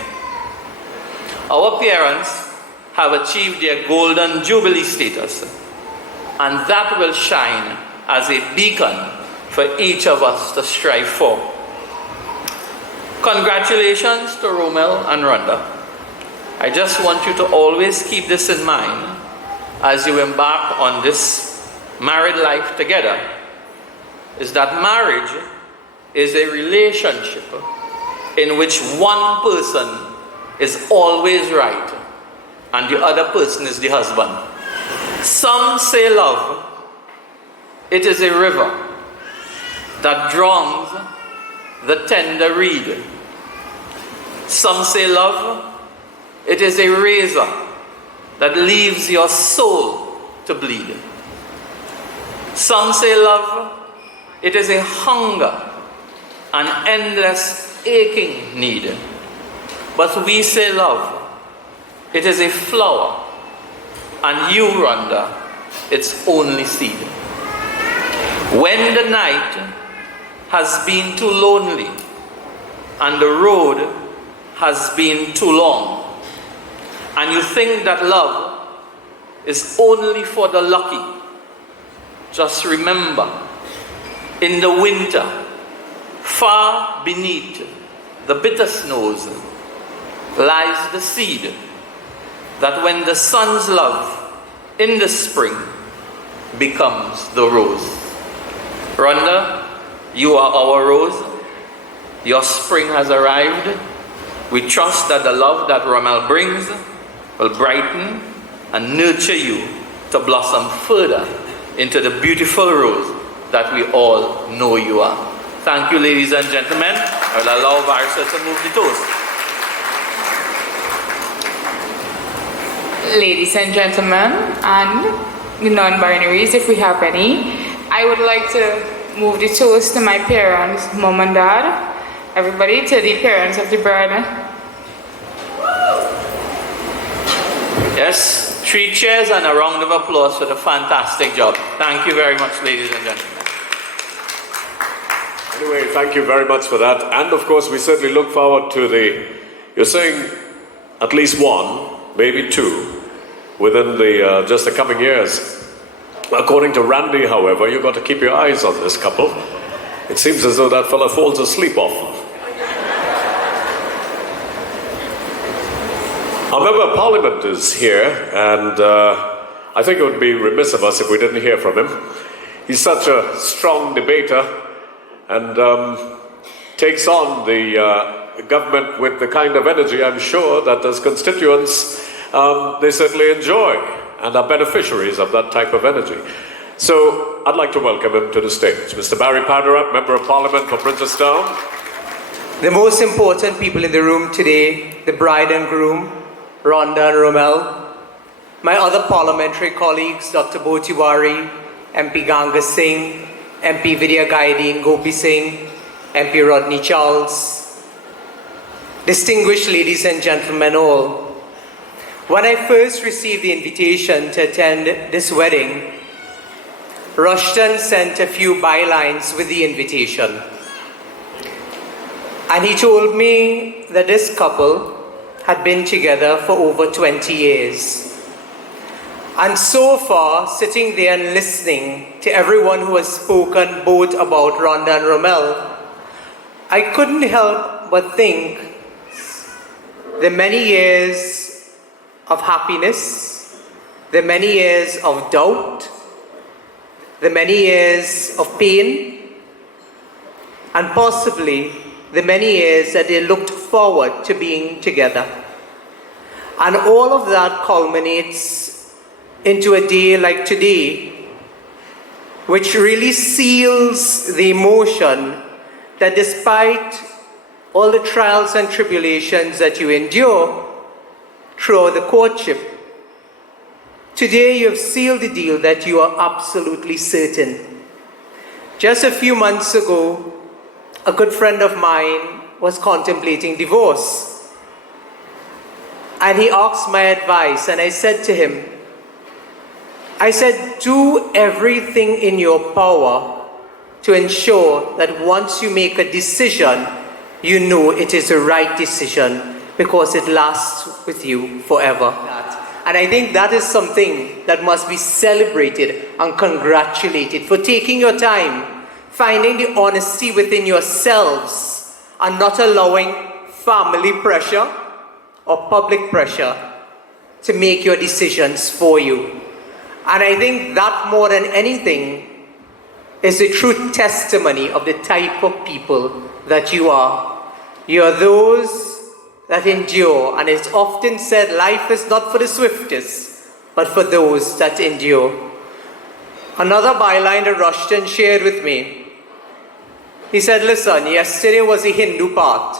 Our parents have achieved their golden jubilee status, and that will shine as a beacon for each of us to strive for. Congratulations to Romel and Rhonda. I just want you to always keep this in mind as you embark on this married life together, is that marriage is a relationship in which one person is always right and the other person is the husband. Some say love, it is a river that drowns the tender reed. Some say love, it is a razor that leaves your soul to bleed. Some say love, it is a hunger, an endless aching need. But we say love, it is a flower, and you, Rhonda, its only seed. When the night has been too lonely and the road has been too long, and you think that love is only for the lucky, just remember, in the winter, far beneath the bitter snows, lies the seed that when the sun's love in the spring becomes the rose. Rhonda, you are our rose. Your spring has arrived. We trust that the love that Romel brings will brighten and nurture you to blossom further into the beautiful rose that we all know you are. Thank you, ladies and gentlemen. I will allow Varsa to move the toast. Ladies and gentlemen, and the non-binaries, if we have any, I would like to move the toast to my parents, mom and dad, everybody, to the parents of the bride. Yes, 3 cheers and a round of applause for the fantastic job. Thank you very much, ladies and gentlemen. Anyway, thank you very much for that. And of course, we certainly look forward to you're saying at least 1, maybe 2, within just the coming years. According to Randy, however, you've got to keep your eyes on this couple. It seems as though that fella falls asleep often. Our Member of Parliament is here, and I think it would be remiss of us if we didn't hear from him. He's such a strong debater and takes on the government with the kind of energy, I'm sure, that as constituents they certainly enjoy and are beneficiaries of that type of energy. So I'd like to welcome him to the stage. Mr. Barry Paderup, Member of Parliament for Princestown. The most important people in the room today, the bride and groom, Rhonda and Romel, my other parliamentary colleagues, Dr. Bo Tiwari, MP Ganga Singh, MP Vidya Gaideen Gopi Singh, MP Rodney Charles, distinguished ladies and gentlemen all. When I first received the invitation to attend this wedding, Rushton sent a few bylines with the invitation. And he told me that this couple had been together for over 20 years. And so far, sitting there and listening to everyone who has spoken both about Rhonda and Romel, I couldn't help but think the many years of happiness, the many years of doubt, the many years of pain, and possibly the many years that they looked forward to being together. And all of that culminates into a day like today, which really seals the emotion that despite all the trials and tribulations that you endure throughout the courtship, today you have sealed the deal that you are absolutely certain. Just a few months ago, a good friend of mine was contemplating divorce. And he asked my advice, and I said to him, do everything in your power to ensure that once you make a decision, you know it is the right decision because it lasts with you forever. And I think that is something that must be celebrated and congratulated for taking your time, finding the honesty within yourselves and not allowing family pressure or public pressure to make your decisions for you. And I think that more than anything is the true testimony of the type of people that you are. You are those that endure, and it's often said life is not for the swiftest, but for those that endure. Another byline that Rushton shared with me, he said, listen, yesterday was the Hindu part.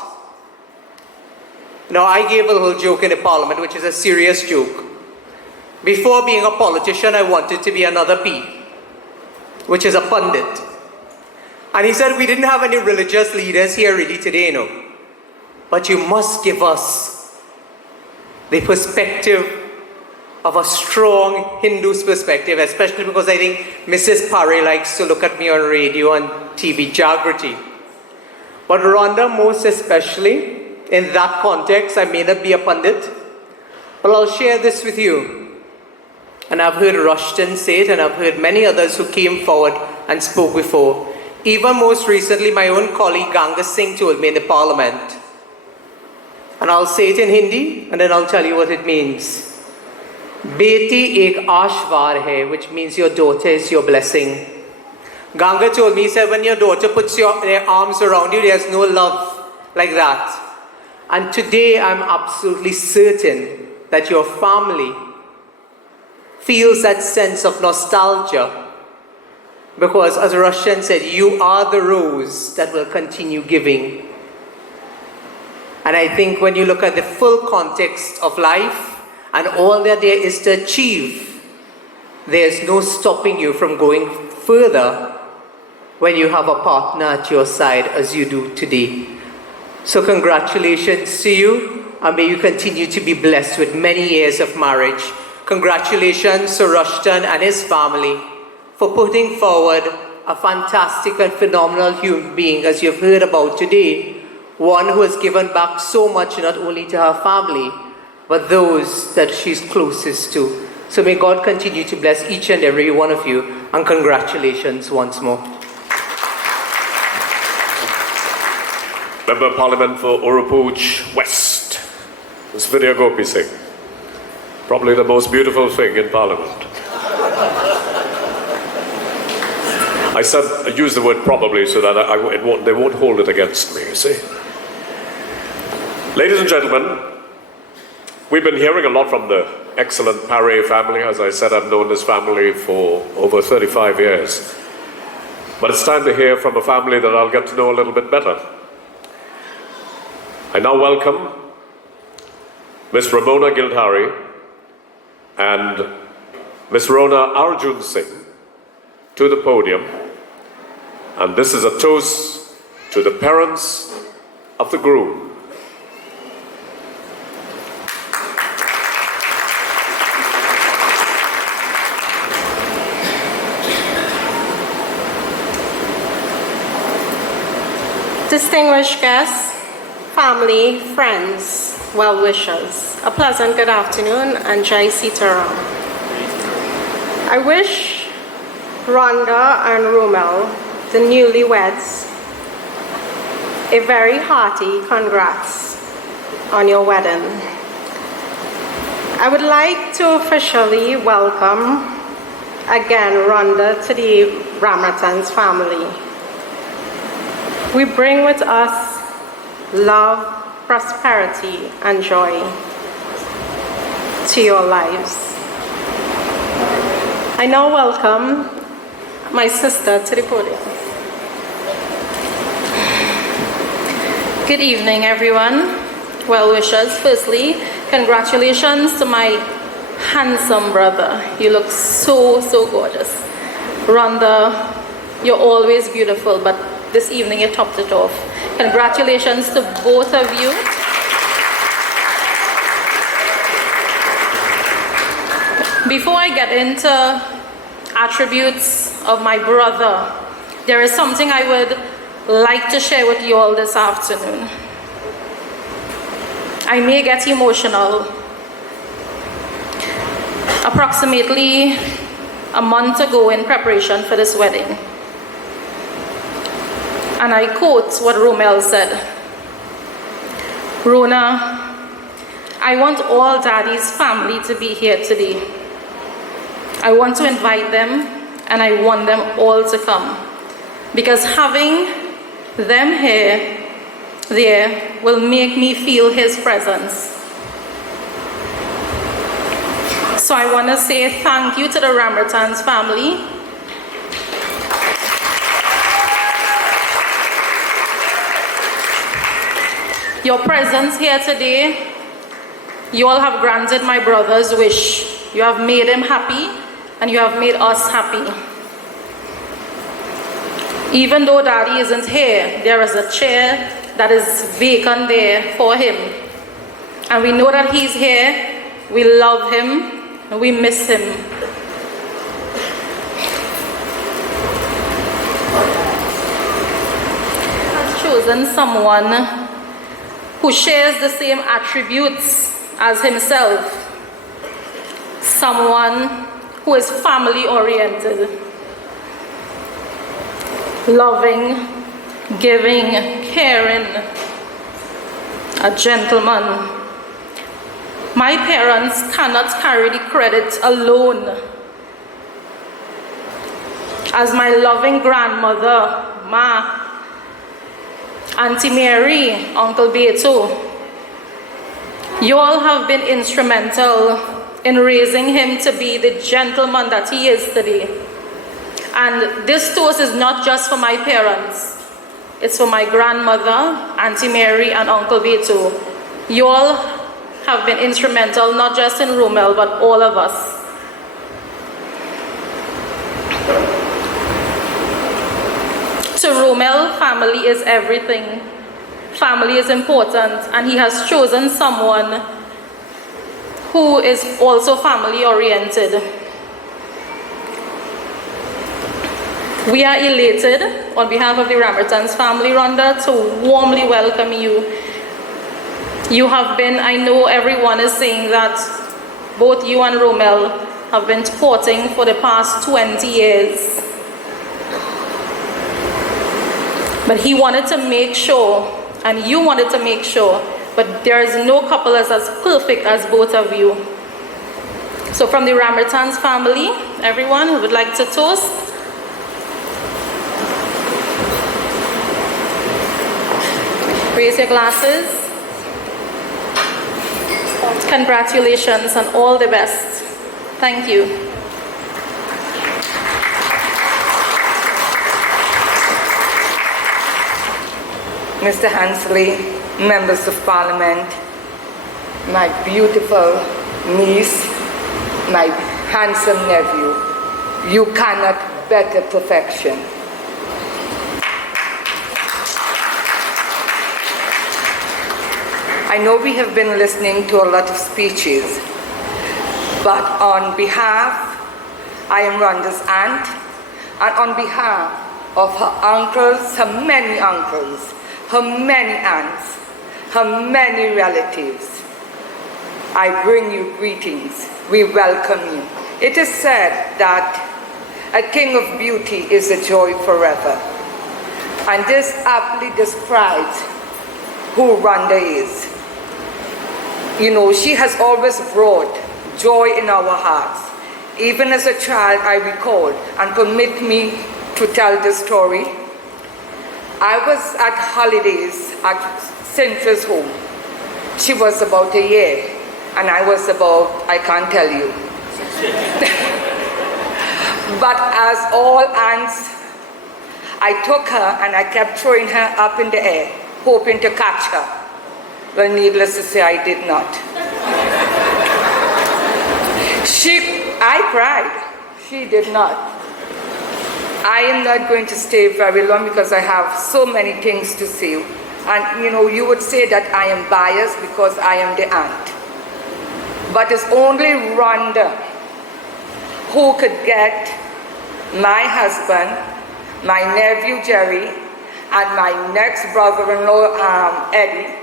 Now I gave a little joke in the parliament, which is a serious joke. Before being a politician, I wanted to be another P, which is a pundit. And he said, we didn't have any religious leaders here really today, no. But you must give us the perspective of a strong Hindu's perspective, especially because I think Mrs. Parry likes to look at me on radio and TV, Jagrati. But Rhonda, most especially, in that context, I may not be a pundit, but I'll share this with you. And I've heard Rushton say it, and I've heard many others who came forward and spoke before. Even most recently, my own colleague Ganga Singh told me in the parliament. And I'll say it in Hindi, and then I'll tell you what it means. Beti ek ashvar hai, which means your daughter is your blessing. Ganga told me, he said, when your daughter puts their arms around you, there's no love like that. And today, I'm absolutely certain that your family feels that sense of nostalgia. Because as Rushton said, you are the rose that will continue giving. And I think when you look at the full context of life and all that there is to achieve, there's no stopping you from going further when you have a partner at your side as you do today. So congratulations to you, and may you continue to be blessed with many years of marriage. Congratulations to Rushton and his family for putting forward a fantastic and phenomenal human being, as you've heard about today, one who has given back so much not only to her family, but those that she's closest to. So may God continue to bless each and every one of you, and congratulations once more. Member of Parliament for Urupooch West, Ms. Vidya Gopi Singh. Probably the most beautiful thing in Parliament. I used the word probably so that they won't hold it against me, you see. Ladies and gentlemen, we've been hearing a lot from the excellent Paré family. As I said, I've known this family for over 35 years. But it's time to hear from a family that I'll get to know a little bit better. I now welcome Miss Ramona Gildhari and Miss Rona Arjun Singh to the podium. And this is a toast to the parents of the groom. Distinguished guests, family, friends, well-wishers, a pleasant good afternoon and Jai Sitaram. I wish Rhonda and Romel, the newlyweds, a very hearty congrats on your wedding. I would like to officially welcome again Rhonda to the Ramatans family. We bring with us love, prosperity, and joy to your lives. I now welcome my sister to the podium. Good evening, everyone. Well wishers. Firstly, congratulations to my handsome brother. You look so gorgeous. Rhonda, you're always beautiful, but this evening you topped it off. Congratulations to both of you. Before I get into attributes of my brother, there is something I would like to share with you all this afternoon. I may get emotional. Approximately a month ago in preparation for this wedding, and I quote what Romel said, "Rona, I want all Daddy's family to be here today. I want to invite them and I want them all to come, because having them there will make me feel his presence." So I want to say thank you to the Ramatans family. Your presence here today, you all have granted my brother's wish. You have made him happy and you have made us happy. Even though Daddy isn't here, there is a chair that is vacant there for him. And we know that he's here, we love him, and we miss him. He has chosen someone who shares the same attributes as himself. Someone who is family oriented, loving, giving, caring, a gentleman. My parents cannot carry the credit alone. As my loving grandmother, Ma, Auntie Mary, Uncle Beto, you all have been instrumental in raising him to be the gentleman that he is today. And this toast is not just for my parents. It's for my grandmother, Auntie Mary, and Uncle Beto. You all have been instrumental, not just in Romel, but all of us. To Romel, family is everything. Family is important, and he has chosen someone who is also family oriented. We are elated on behalf of the Ramatans family, Rhonda, to warmly welcome you. You have been, I know everyone is saying that both you and Romel have been courting for the past 20 years. But he wanted to make sure, and you wanted to make sure, but there is no couple as perfect as both of you. So from the Ramatans family, everyone who would like to toast, raise your glasses. Congratulations and all the best. Thank you. Mr. Hansley, members of parliament, my beautiful niece, my handsome nephew, you cannot better perfection. I know we have been listening to a lot of speeches, but on behalf, I am Rhonda's aunt, and on behalf of her uncles, her many uncles, her many aunts, her many relatives, I bring you greetings. We welcome you. It is said that a king of beauty is a joy forever. And this aptly describes who Rhonda is. You know, she has always brought joy in our hearts. Even as a child, I recall, and permit me to tell this story. I was at holidays at Cynthia's home. She was about a year, and I was about, I can't tell you. But as all aunts, I took her and I kept throwing her up in the air, hoping to catch her. Well, needless to say, I did not. I cried. She did not. I am not going to stay very long because I have so many things to say. And you know, you would say that I am biased because I am the aunt. But it's only Rhonda who could get my husband, my nephew Jerry, and my next brother-in-law Eddie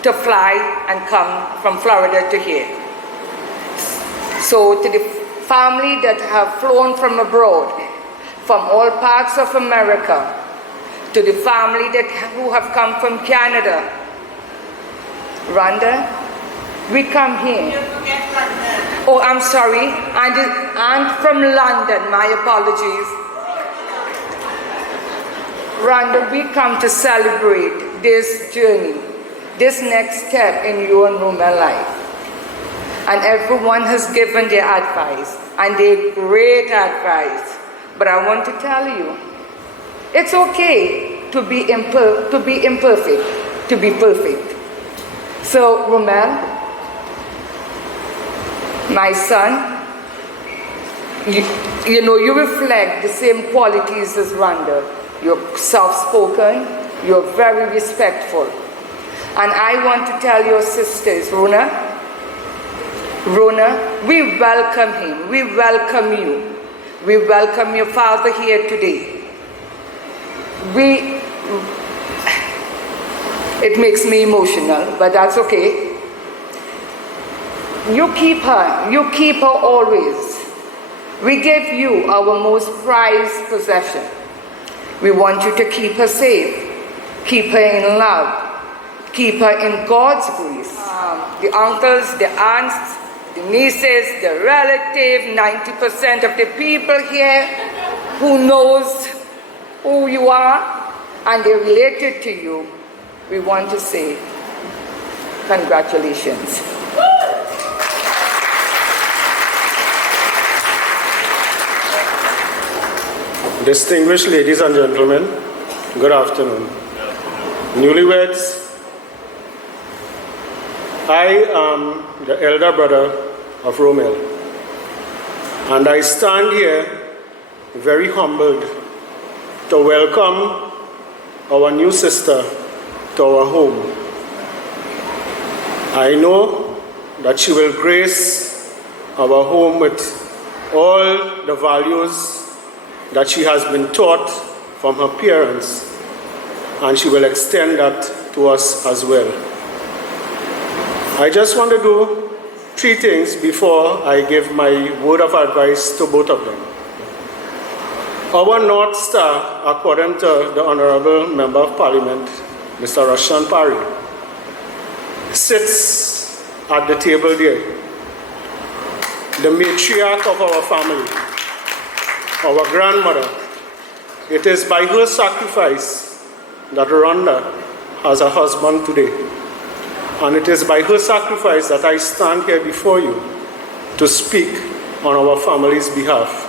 to fly and come from Florida to here. So to the family that have flown from abroad, from all parts of America, to the family who have come from Canada, Rhonda, we come here. Oh, I'm sorry, and from London, my apologies. Rhonda, we come to celebrate this journey, this next step in your and Romel life. And everyone has given their advice, and their great advice. But I want to tell you, it's okay to be imperfect, to be perfect. So, Romel, my son, you know, you reflect the same qualities as Rhonda. You're soft-spoken, you're very respectful. And I want to tell your sisters, Rona, we welcome him, we welcome you. We welcome your father here today. It makes me emotional, but that's okay. You keep her always. We give you our most prized possession. We want you to keep her safe, keep her in love, keep her in God's grace. The uncles, the aunts, the nieces, the relative, 90% of the people here who knows who you are and they're related to you, we want to say congratulations. Distinguished ladies and gentlemen, good afternoon. Newlyweds, I am the elder brother of Romel, and I stand here very humbled to welcome our new sister to our home. I know that she will grace our home with all the values that she has been taught from her parents, and she will extend that to us as well. I just want to do 3 things before I give my word of advice to both of them. Our North Star, according to the Honorable Member of Parliament, Mr. Rashan Parry, sits at the table there. The matriarch of our family, our grandmother. It is by her sacrifice that Rhonda has a husband today. and it is by her sacrifice that I stand here before you to speak on our family's behalf.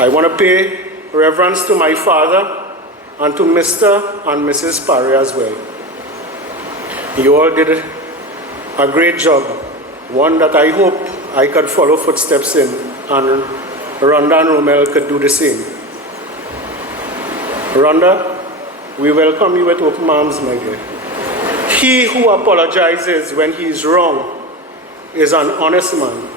I want to pay reverence to my father and to Mr. and Mrs. Parry as well. You all did a great job, one that I hope I could follow footsteps in, and Rhonda and Romel could do the same. Rhonda, we welcome you with open arms, my dear. He who apologizes when he is wrong is an honest man.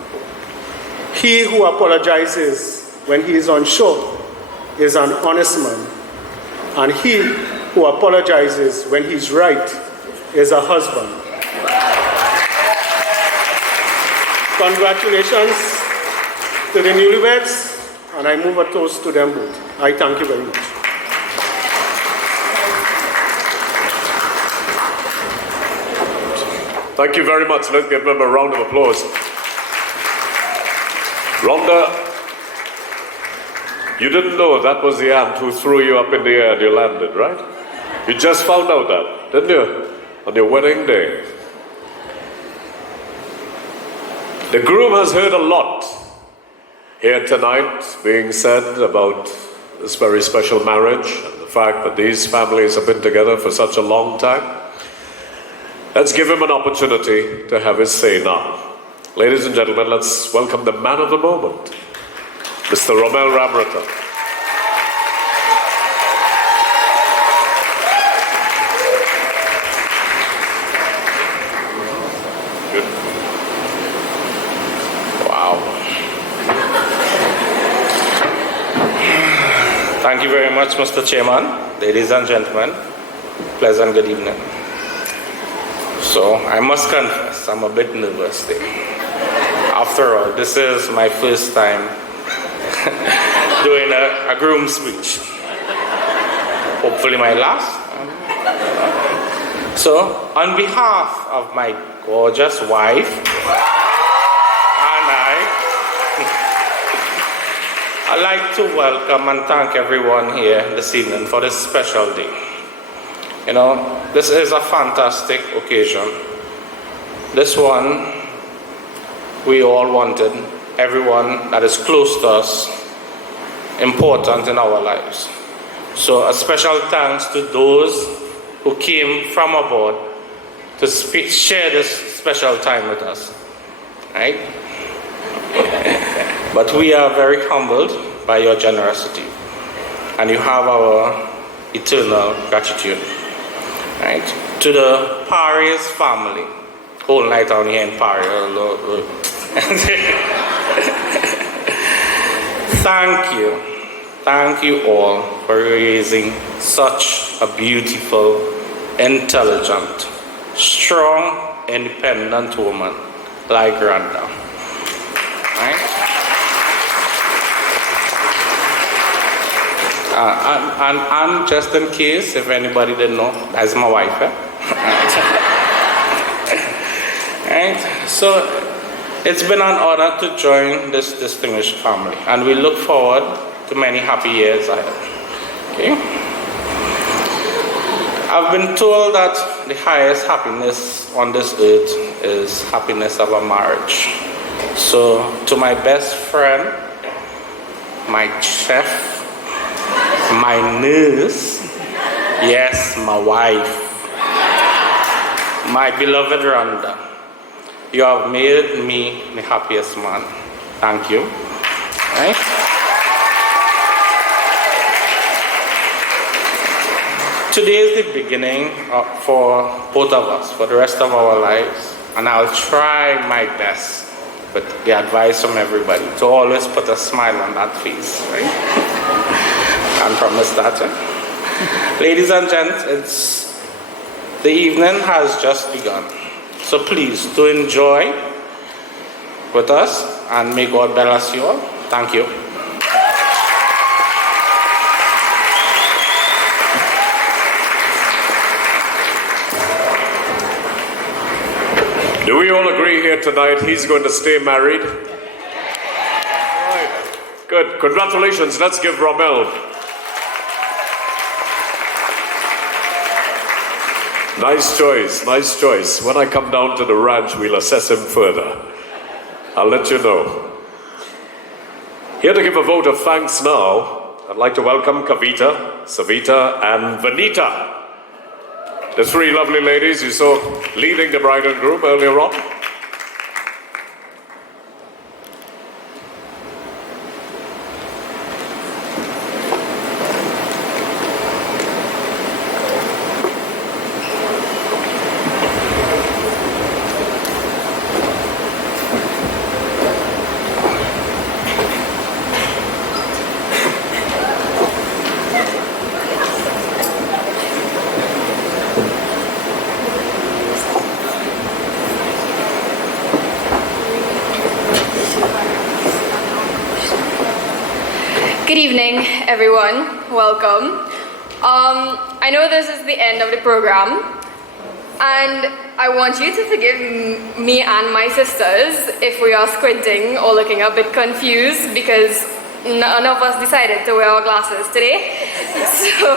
He who apologizes when he is unsure is an honest man. And he who apologizes when he's right is a husband. Congratulations to the newlyweds, and I move a toast to them both. I thank you very much. Thank you very much. Let's give them a round of applause. Rhonda, you didn't know that was the aunt who threw you up in the air and you landed, right? You just found out that, didn't you? On your wedding day. The groom has heard a lot here tonight being said about this very special marriage and the fact that these families have been together for such a long time. Let's give him an opportunity to have his say now. Ladies and gentlemen, let's welcome the man of the moment, Mr. Romel Ramratan. Thank you very much, Mr. Chairman. Ladies and gentlemen, pleasant good evening. So, I must confess, I'm a bit nervous today. After all, this is my first time doing a groom speech. Hopefully my last. So, on behalf of my gorgeous wife and I'd like to welcome and thank everyone here this evening for this special day. You know, this is a fantastic occasion. This one we all wanted, everyone that is close to us, important in our lives. So a special thanks to those who came from abroad to share this special time with us. Right? But we are very humbled by your generosity, and you have our eternal gratitude. Right? To the Parry's family, whole night down here in Parry. Thank you all for raising such a beautiful, intelligent, strong, independent woman like Rhonda. Right? And just in case, if anybody didn't know, that's my wife. Right? So it's been an honor to join this distinguished family, and we look forward to many happy years ahead. Okay? I've been told that the highest happiness on this earth is happiness of a marriage. So to my best friend, my chef, my nurse, yes, my wife, my beloved Rhonda, you have made me the happiest man. Thank you. Right? Today is the beginning for both of us, for the rest of our lives, and I'll try my best, with the advice from everybody, to always put a smile on that face, right? Can't promise that. Ladies and gents, the evening has just begun. So please do enjoy with us, and may God bless you all. Thank you. Do we all agree here tonight he's going to stay married? Right. Good. Congratulations. Let's give Romel. Nice choice, nice choice. When I come down to the ranch, we'll assess him further. I'll let you know. Here to give a vote of thanks now, I'd like to welcome Kavita, Savita, and Vanita. The three lovely ladies you saw leading the bride and groom earlier on. Good evening, everyone. Welcome. I know this is the end of the program, and I want you to forgive me and my sisters if we are squinting or looking a bit confused because none of us decided to wear our glasses today. So,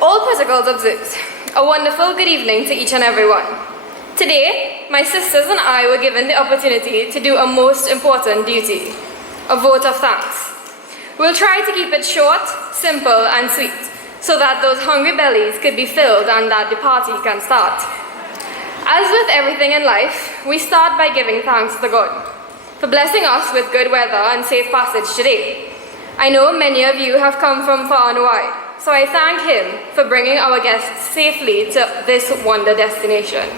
all protocols observed. A wonderful good evening to each and everyone. Today, my sisters and I were given the opportunity to do a most important duty. A vote of thanks. We'll try to keep it short, simple, and sweet, so that those hungry bellies could be filled and that the party can start. As with everything in life, we start by giving thanks to God for blessing us with good weather and safe passage today. I know many of you have come from far and wide, so I thank Him for bringing our guests safely to this wonder destination.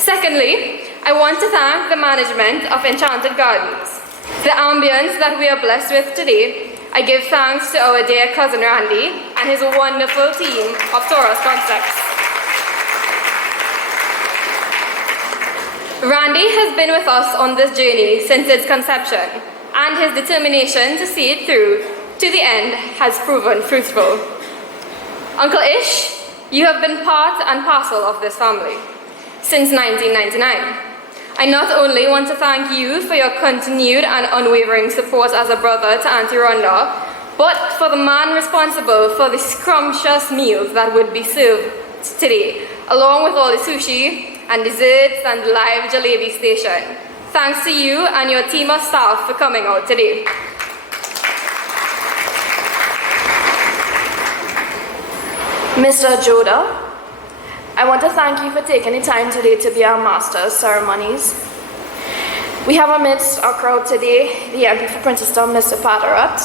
Secondly, I want to thank the management of Enchanted Gardens. The ambience that we are blessed with today, I give thanks to our dear cousin Randy and his wonderful team of Taurus Concepts. Randy has been with us on this journey since its conception, and his determination to see it through to the end has proven fruitful. Uncle Ish, you have been part and parcel of this family since 1999. I not only want to thank you for your continued and unwavering support as a brother to Auntie Rhonda, but for the man responsible for the scrumptious meals that would be served today, along with all the sushi and desserts and live jalebi station. Thanks to you and your team of staff for coming out today. Mr. Joda, I want to thank you for taking the time today to be our master of ceremonies. We have amidst our crowd today the MP for Princeton, Mr. Padarat,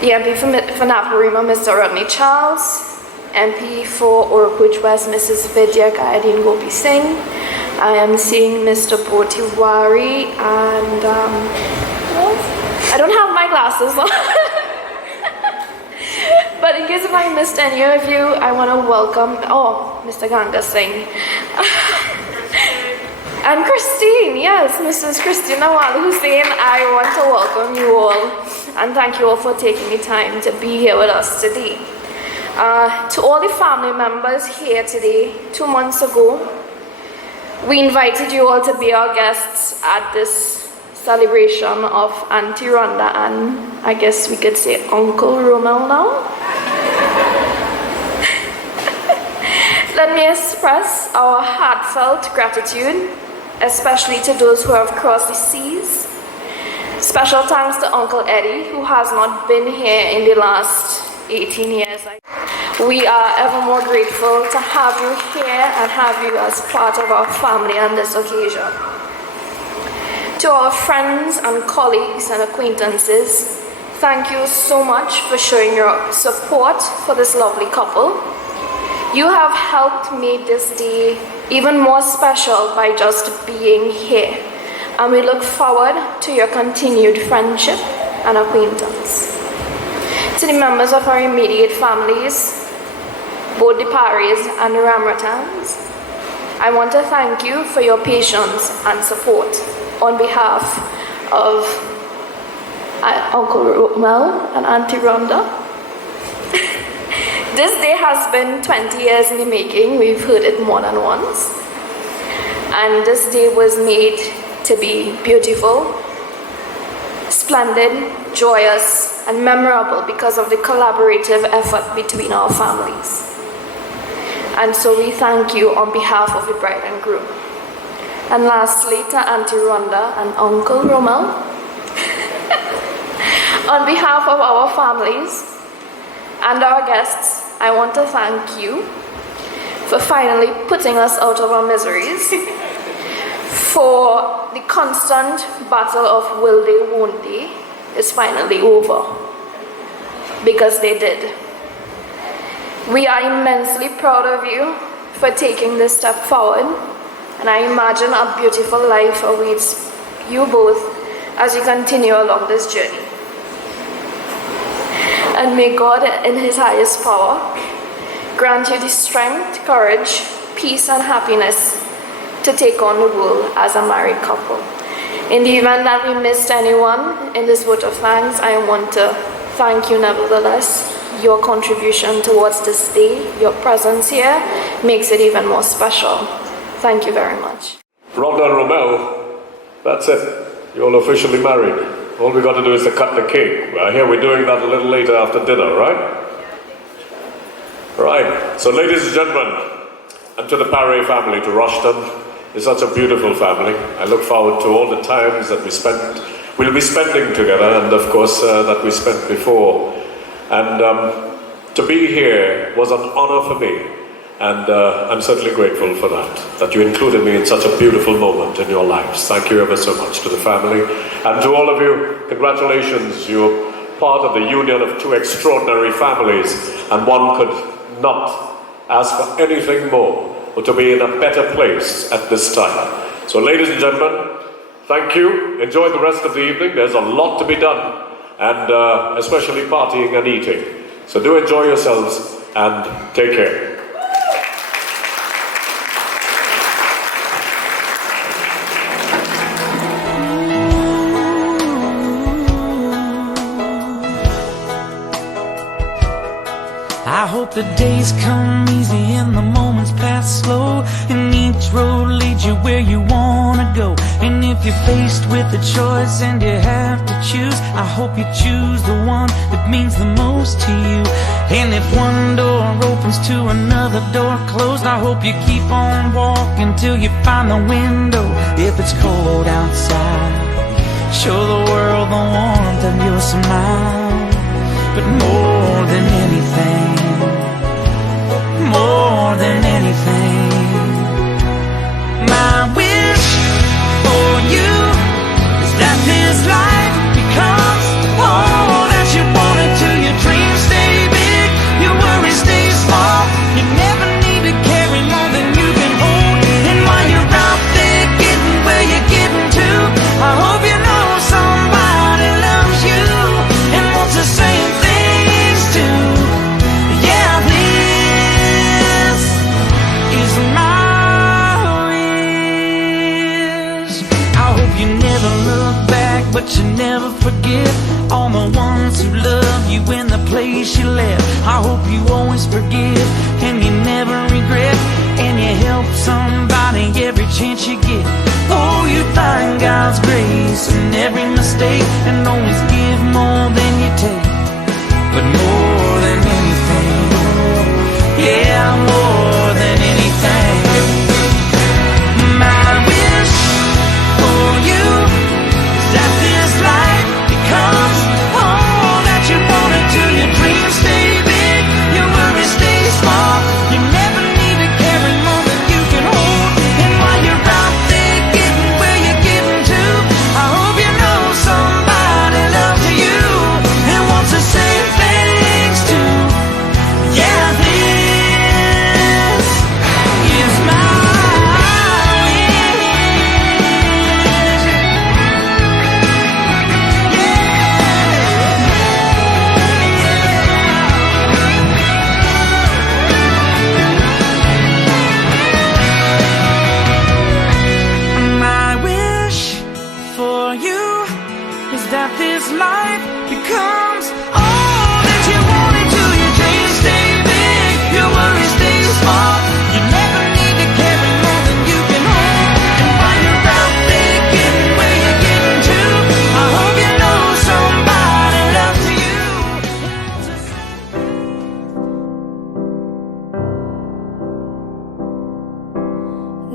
the MP for Naparima, Mr. Rodney Charles, MP for Oropuch West, Mrs. Vidya Gayadeen Gopi Singh. I am seeing Mr. Potiwari and I don't have my glasses on. But in case if I missed any of you, I want to welcome, Mr. Ganga Singh. And Christine, yes, Mrs. Christine Nawal Hussein, I want to welcome you all and thank you all for taking the time to be here with us today. To all the family members here today, 2 months ago, we invited you all to be our guests at this celebration of Auntie Rhonda and I guess we could say Uncle Romel now. Let me express our heartfelt gratitude, especially to those who have crossed the seas. Special thanks to Uncle Eddie, who has not been here in the last 18 years. We are ever more grateful to have you here and have you as part of our family on this occasion. To our friends and colleagues and acquaintances, thank you so much for showing your support for this lovely couple. You have helped make this day even more special by just being here, and we look forward to your continued friendship and acquaintance. To the members of our immediate families, both the Paris and the Ramratans, I want to thank you for your patience and support on behalf of Uncle Romel and Auntie Rhonda. This day has been 20 years in the making. We've heard it more than once. And this day was made to be beautiful, splendid, joyous, and memorable because of the collaborative effort between our families. And so we thank you on behalf of the bride and groom. And lastly, to Auntie Rhonda and Uncle Romel, on behalf of our families and our guests, I want to thank you for finally putting us out of our miseries, for the constant battle of will they, won't they, is finally over, because they did. We are immensely proud of you for taking this step forward, and I imagine a beautiful life awaits you both as you continue along this journey. And may God, in His highest power, grant you the strength, courage, peace, and happiness to take on the world as a married couple. In the event that we missed anyone in this vote of thanks, I want to thank you nevertheless. Your contribution towards this day, your presence here, makes it even more special. Thank you very much. Rhonda and Romel, that's it. You're all officially married. All we got to do is to cut the cake. I hear we're doing that a little later after dinner, right? Right. So ladies and gentlemen, and to the Paré family, to Rushton, it's such a beautiful family. I look forward to all the times that we'll be spending together, and of course that we spent before. And to be here was an honor for me, and I'm certainly grateful for that you included me in such a beautiful moment in your lives. Thank you ever so much to the family. And to all of you, congratulations. You're part of the union of two extraordinary families, and one could not ask for anything more or to be in a better place at this time. So ladies and gentlemen, thank you. Enjoy the rest of the evening. There's a lot to be done, and especially partying and eating. So do enjoy yourselves and take care. I hope the days come easy and the moments pass slow, and each road leads you where you wanna go. And if you're faced with a choice and you have to choose, I hope you choose the one that means the most to you. And if one door opens to another door closed, I hope you keep on walking till you find the window. If it's cold outside, show the world the warmth of your smile. But more than anything, more than anything, my wish for you is that this life becomes all that you want it to. Your dreams stay big, your worries stay small. You never need to carry more than you can hold. And while you're out there getting where you're getting to, I hope you know somebody loves you and wants the same things too. Yeah, this is my wish. I hope you never look back, but you never forget all the ones who love you in the place you left. I hope you always forgive and you never regret, and you help somebody every chance you get. Oh, you find God's grace in every mistake, and always give more than you take. But more than anything, yeah, more than anything, my wish for you is that this life becomes all that you want it to. Your dreams stay big, your worries stay small. You never need to carry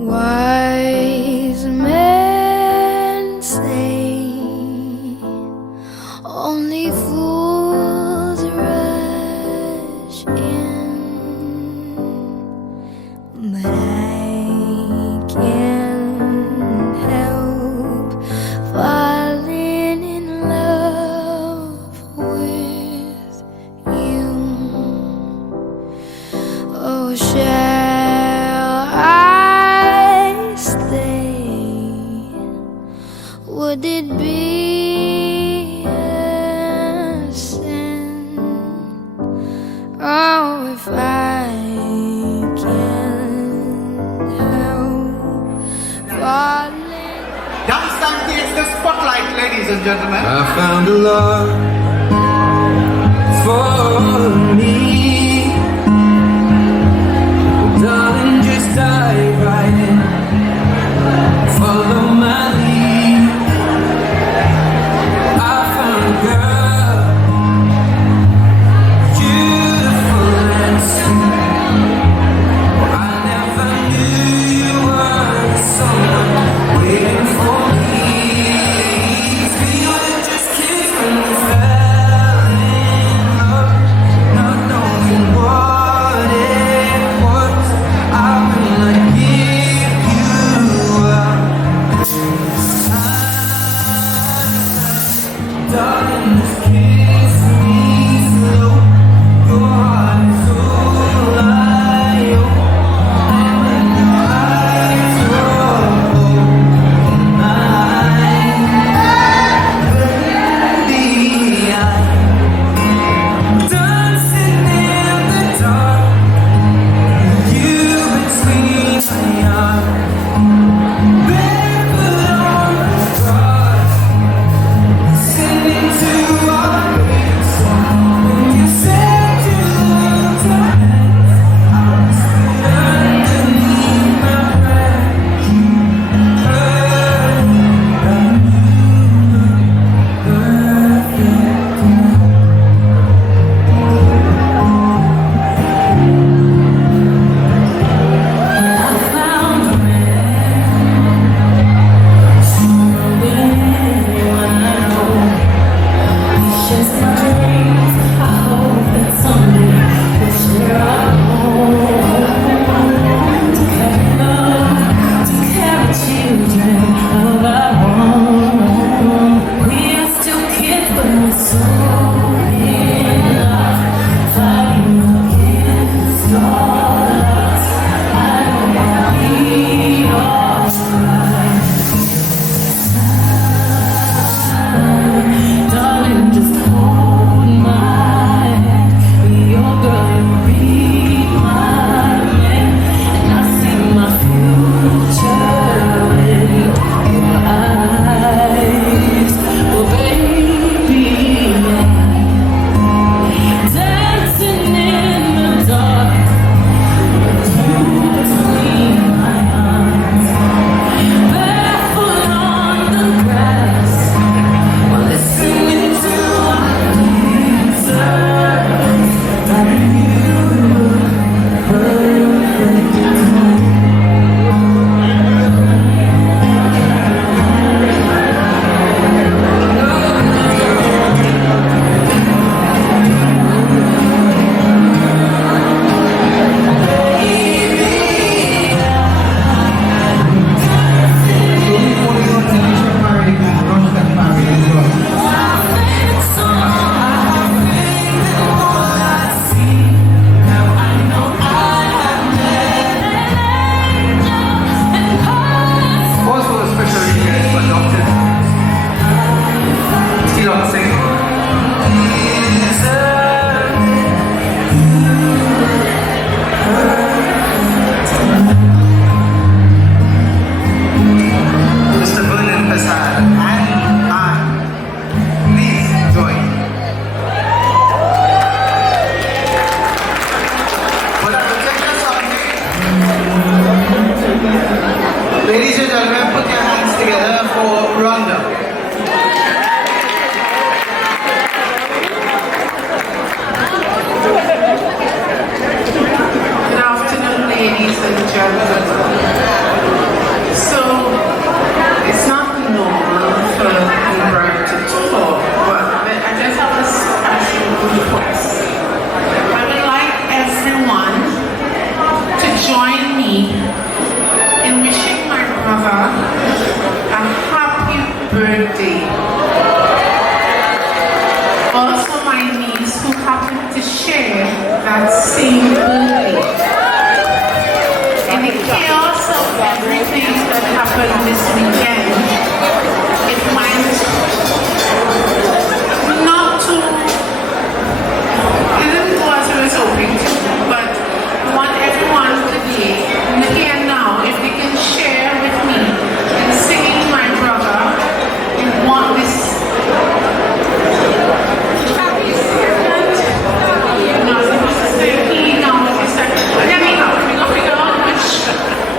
Wise men say only fools rush in, but I can't help falling in love with you. Oh, shall I stay? Would it be a sin? Oh, if I can't help falling. Dance takes the spotlight, ladies and gentlemen. I found a love for me. Darling, just dive right in. Follow my lead. I found a girl, beautiful and sweet. I never knew you were someone waiting for me. We were just kids when we fell in love, not knowing me in wishing my brother a happy birthday. Also my niece who happened to share that same birthday. In the chaos of everything that happened this weekend, it went not too, it didn't go as I was hoping to, but I want everyone today, in the here and now, if they can share with me in singing my brother in what this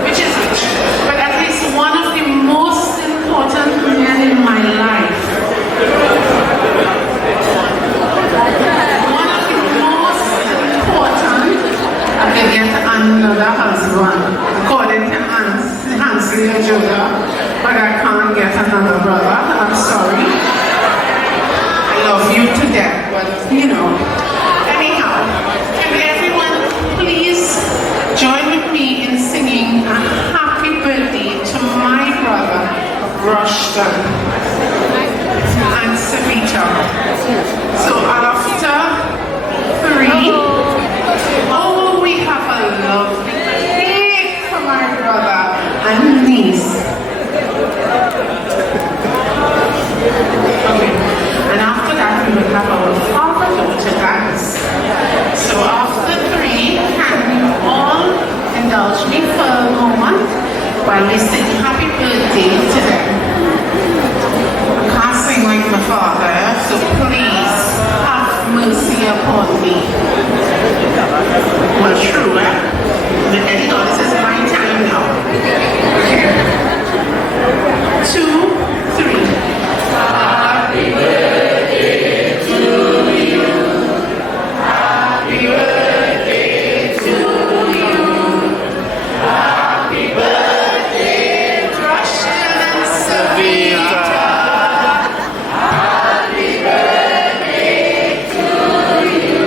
which is which, but at least one of the most important men in my life. One of the most important. I can get another husband, according to Hansley and Judah, but I can't get another brother. I'm sorry. I love you to death, but you know. Anyhow, can everyone please join with me in singing a happy birthday to my brother, Rushton and Savita. So after 3, oh, we have a lovely cake for my brother and niece. Okay. And after that, we will have our father-daughter dance. So after 3, can you all indulge me for a moment while we sing happy birthday to them? I can't sing like my father, so please have mercy upon me. Well, true, eh? But anyhow, this is my time now. Okay. 2, 3. Happy birthday to you. Happy birthday to you. Happy birthday, Rushton and Savita. Happy birthday to you.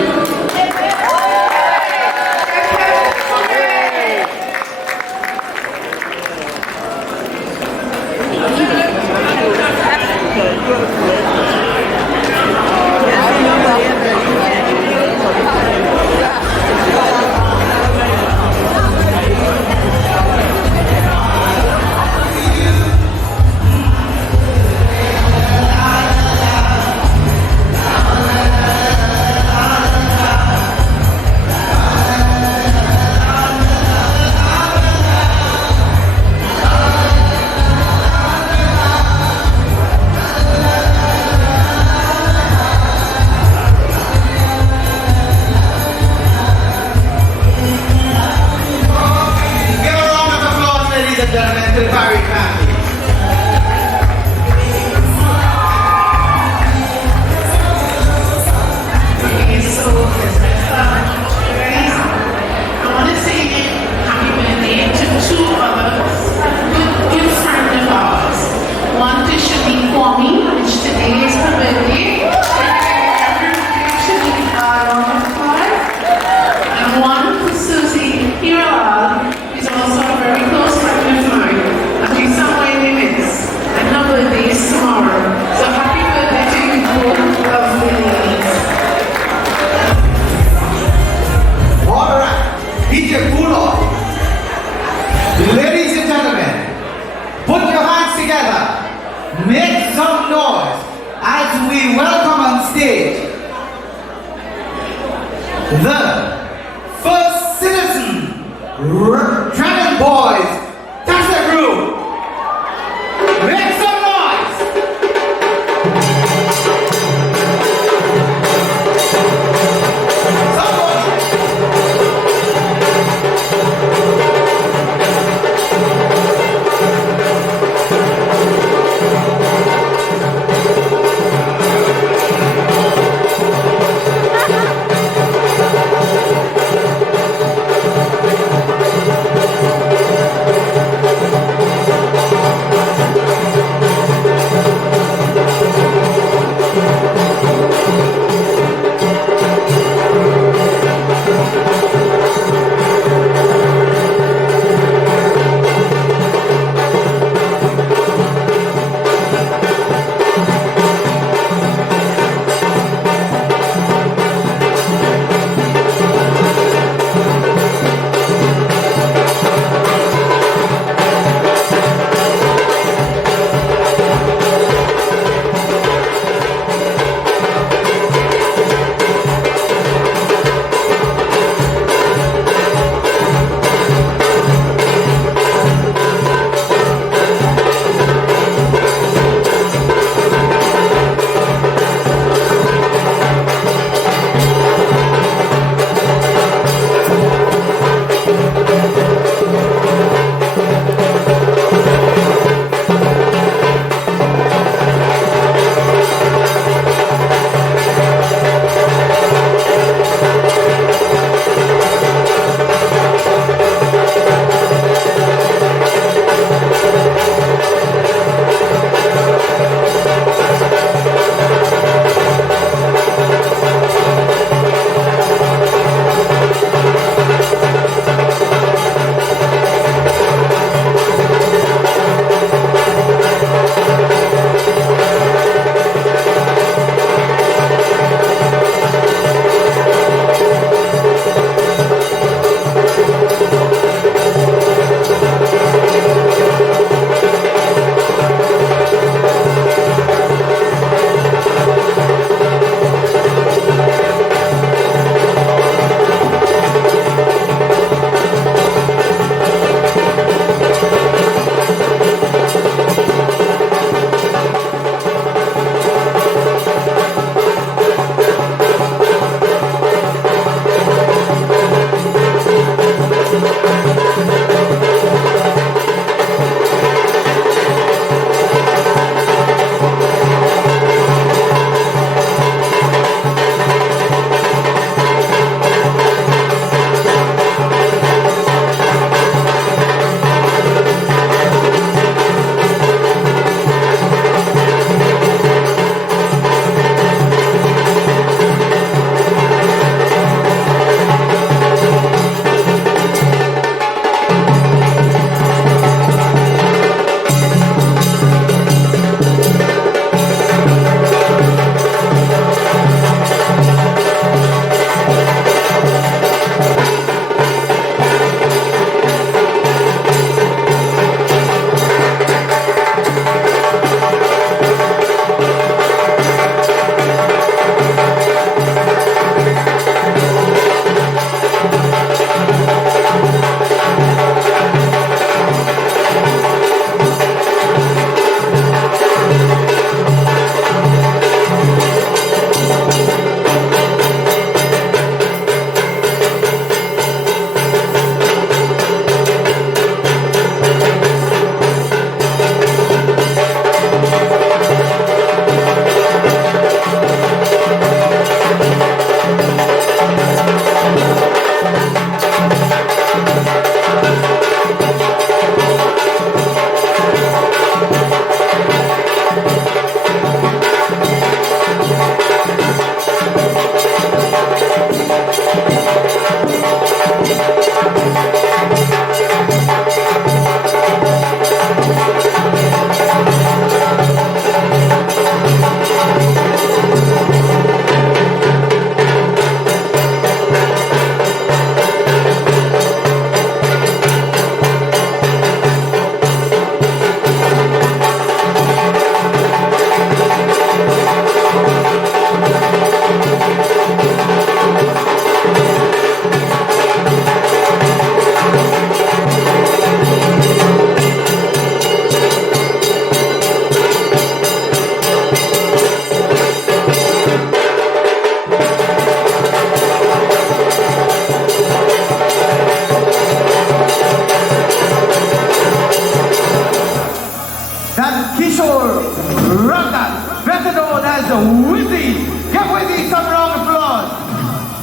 Rhonda, better known as Wizzy. Give Wizzy some round of applause.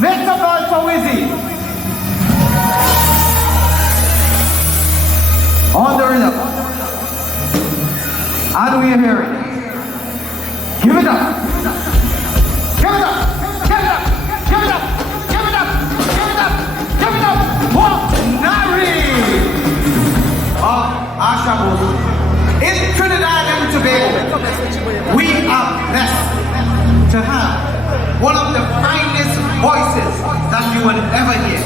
Make some noise for Wizzy. On the rhythm. How do we hear it? Give it up. Give it up. Give it up. Give it up. Give it up. Give it up. Give it up. Nari. Asha. In Trinidad and Tobago, we are blessed to have one of the finest voices that you will ever hear.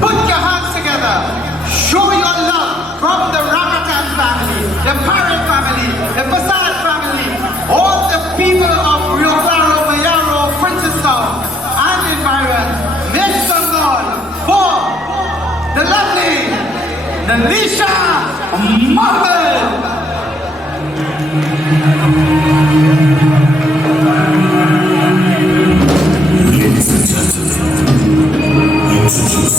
Put your hands together. Show your love from the Rakatan family, the Parrot family, the Passat family, all the people of Rio Claro, Mayaro, Princestown, and environs. Make some noise for the lovely Nalisha Mohammed. Ladies and gentlemen, introducing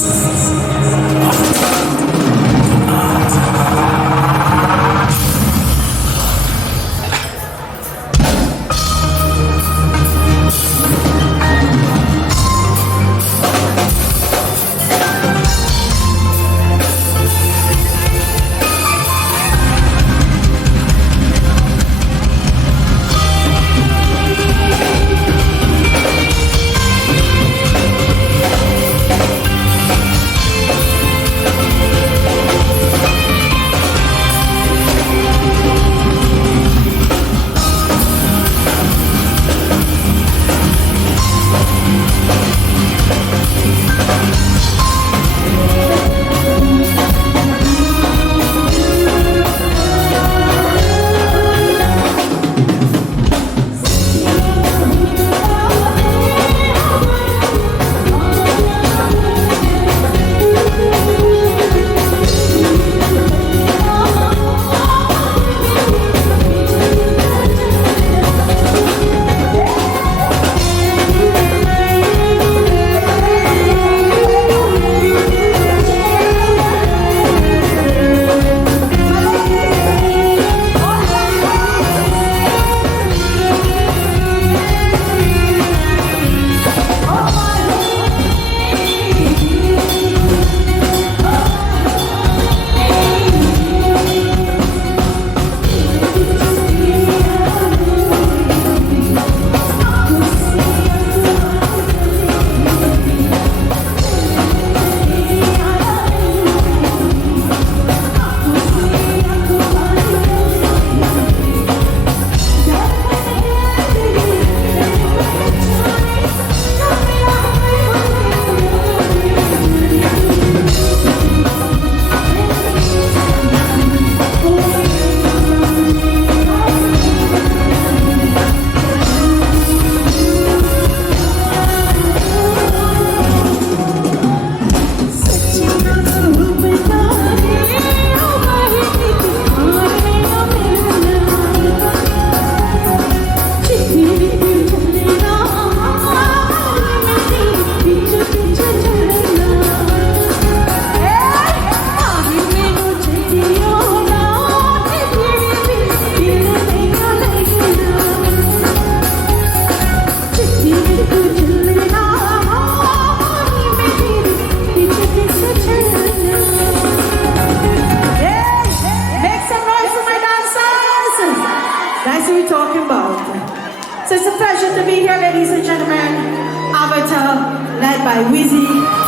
led by Wizzy.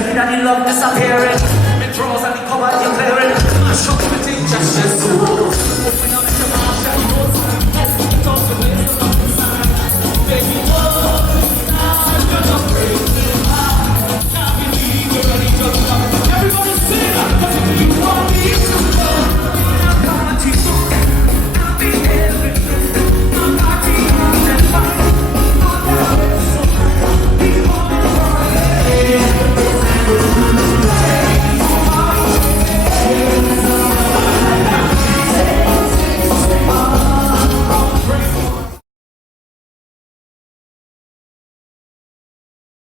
tell me that the love disappearing. Me draws and the cover declaring. Mash up everything just so.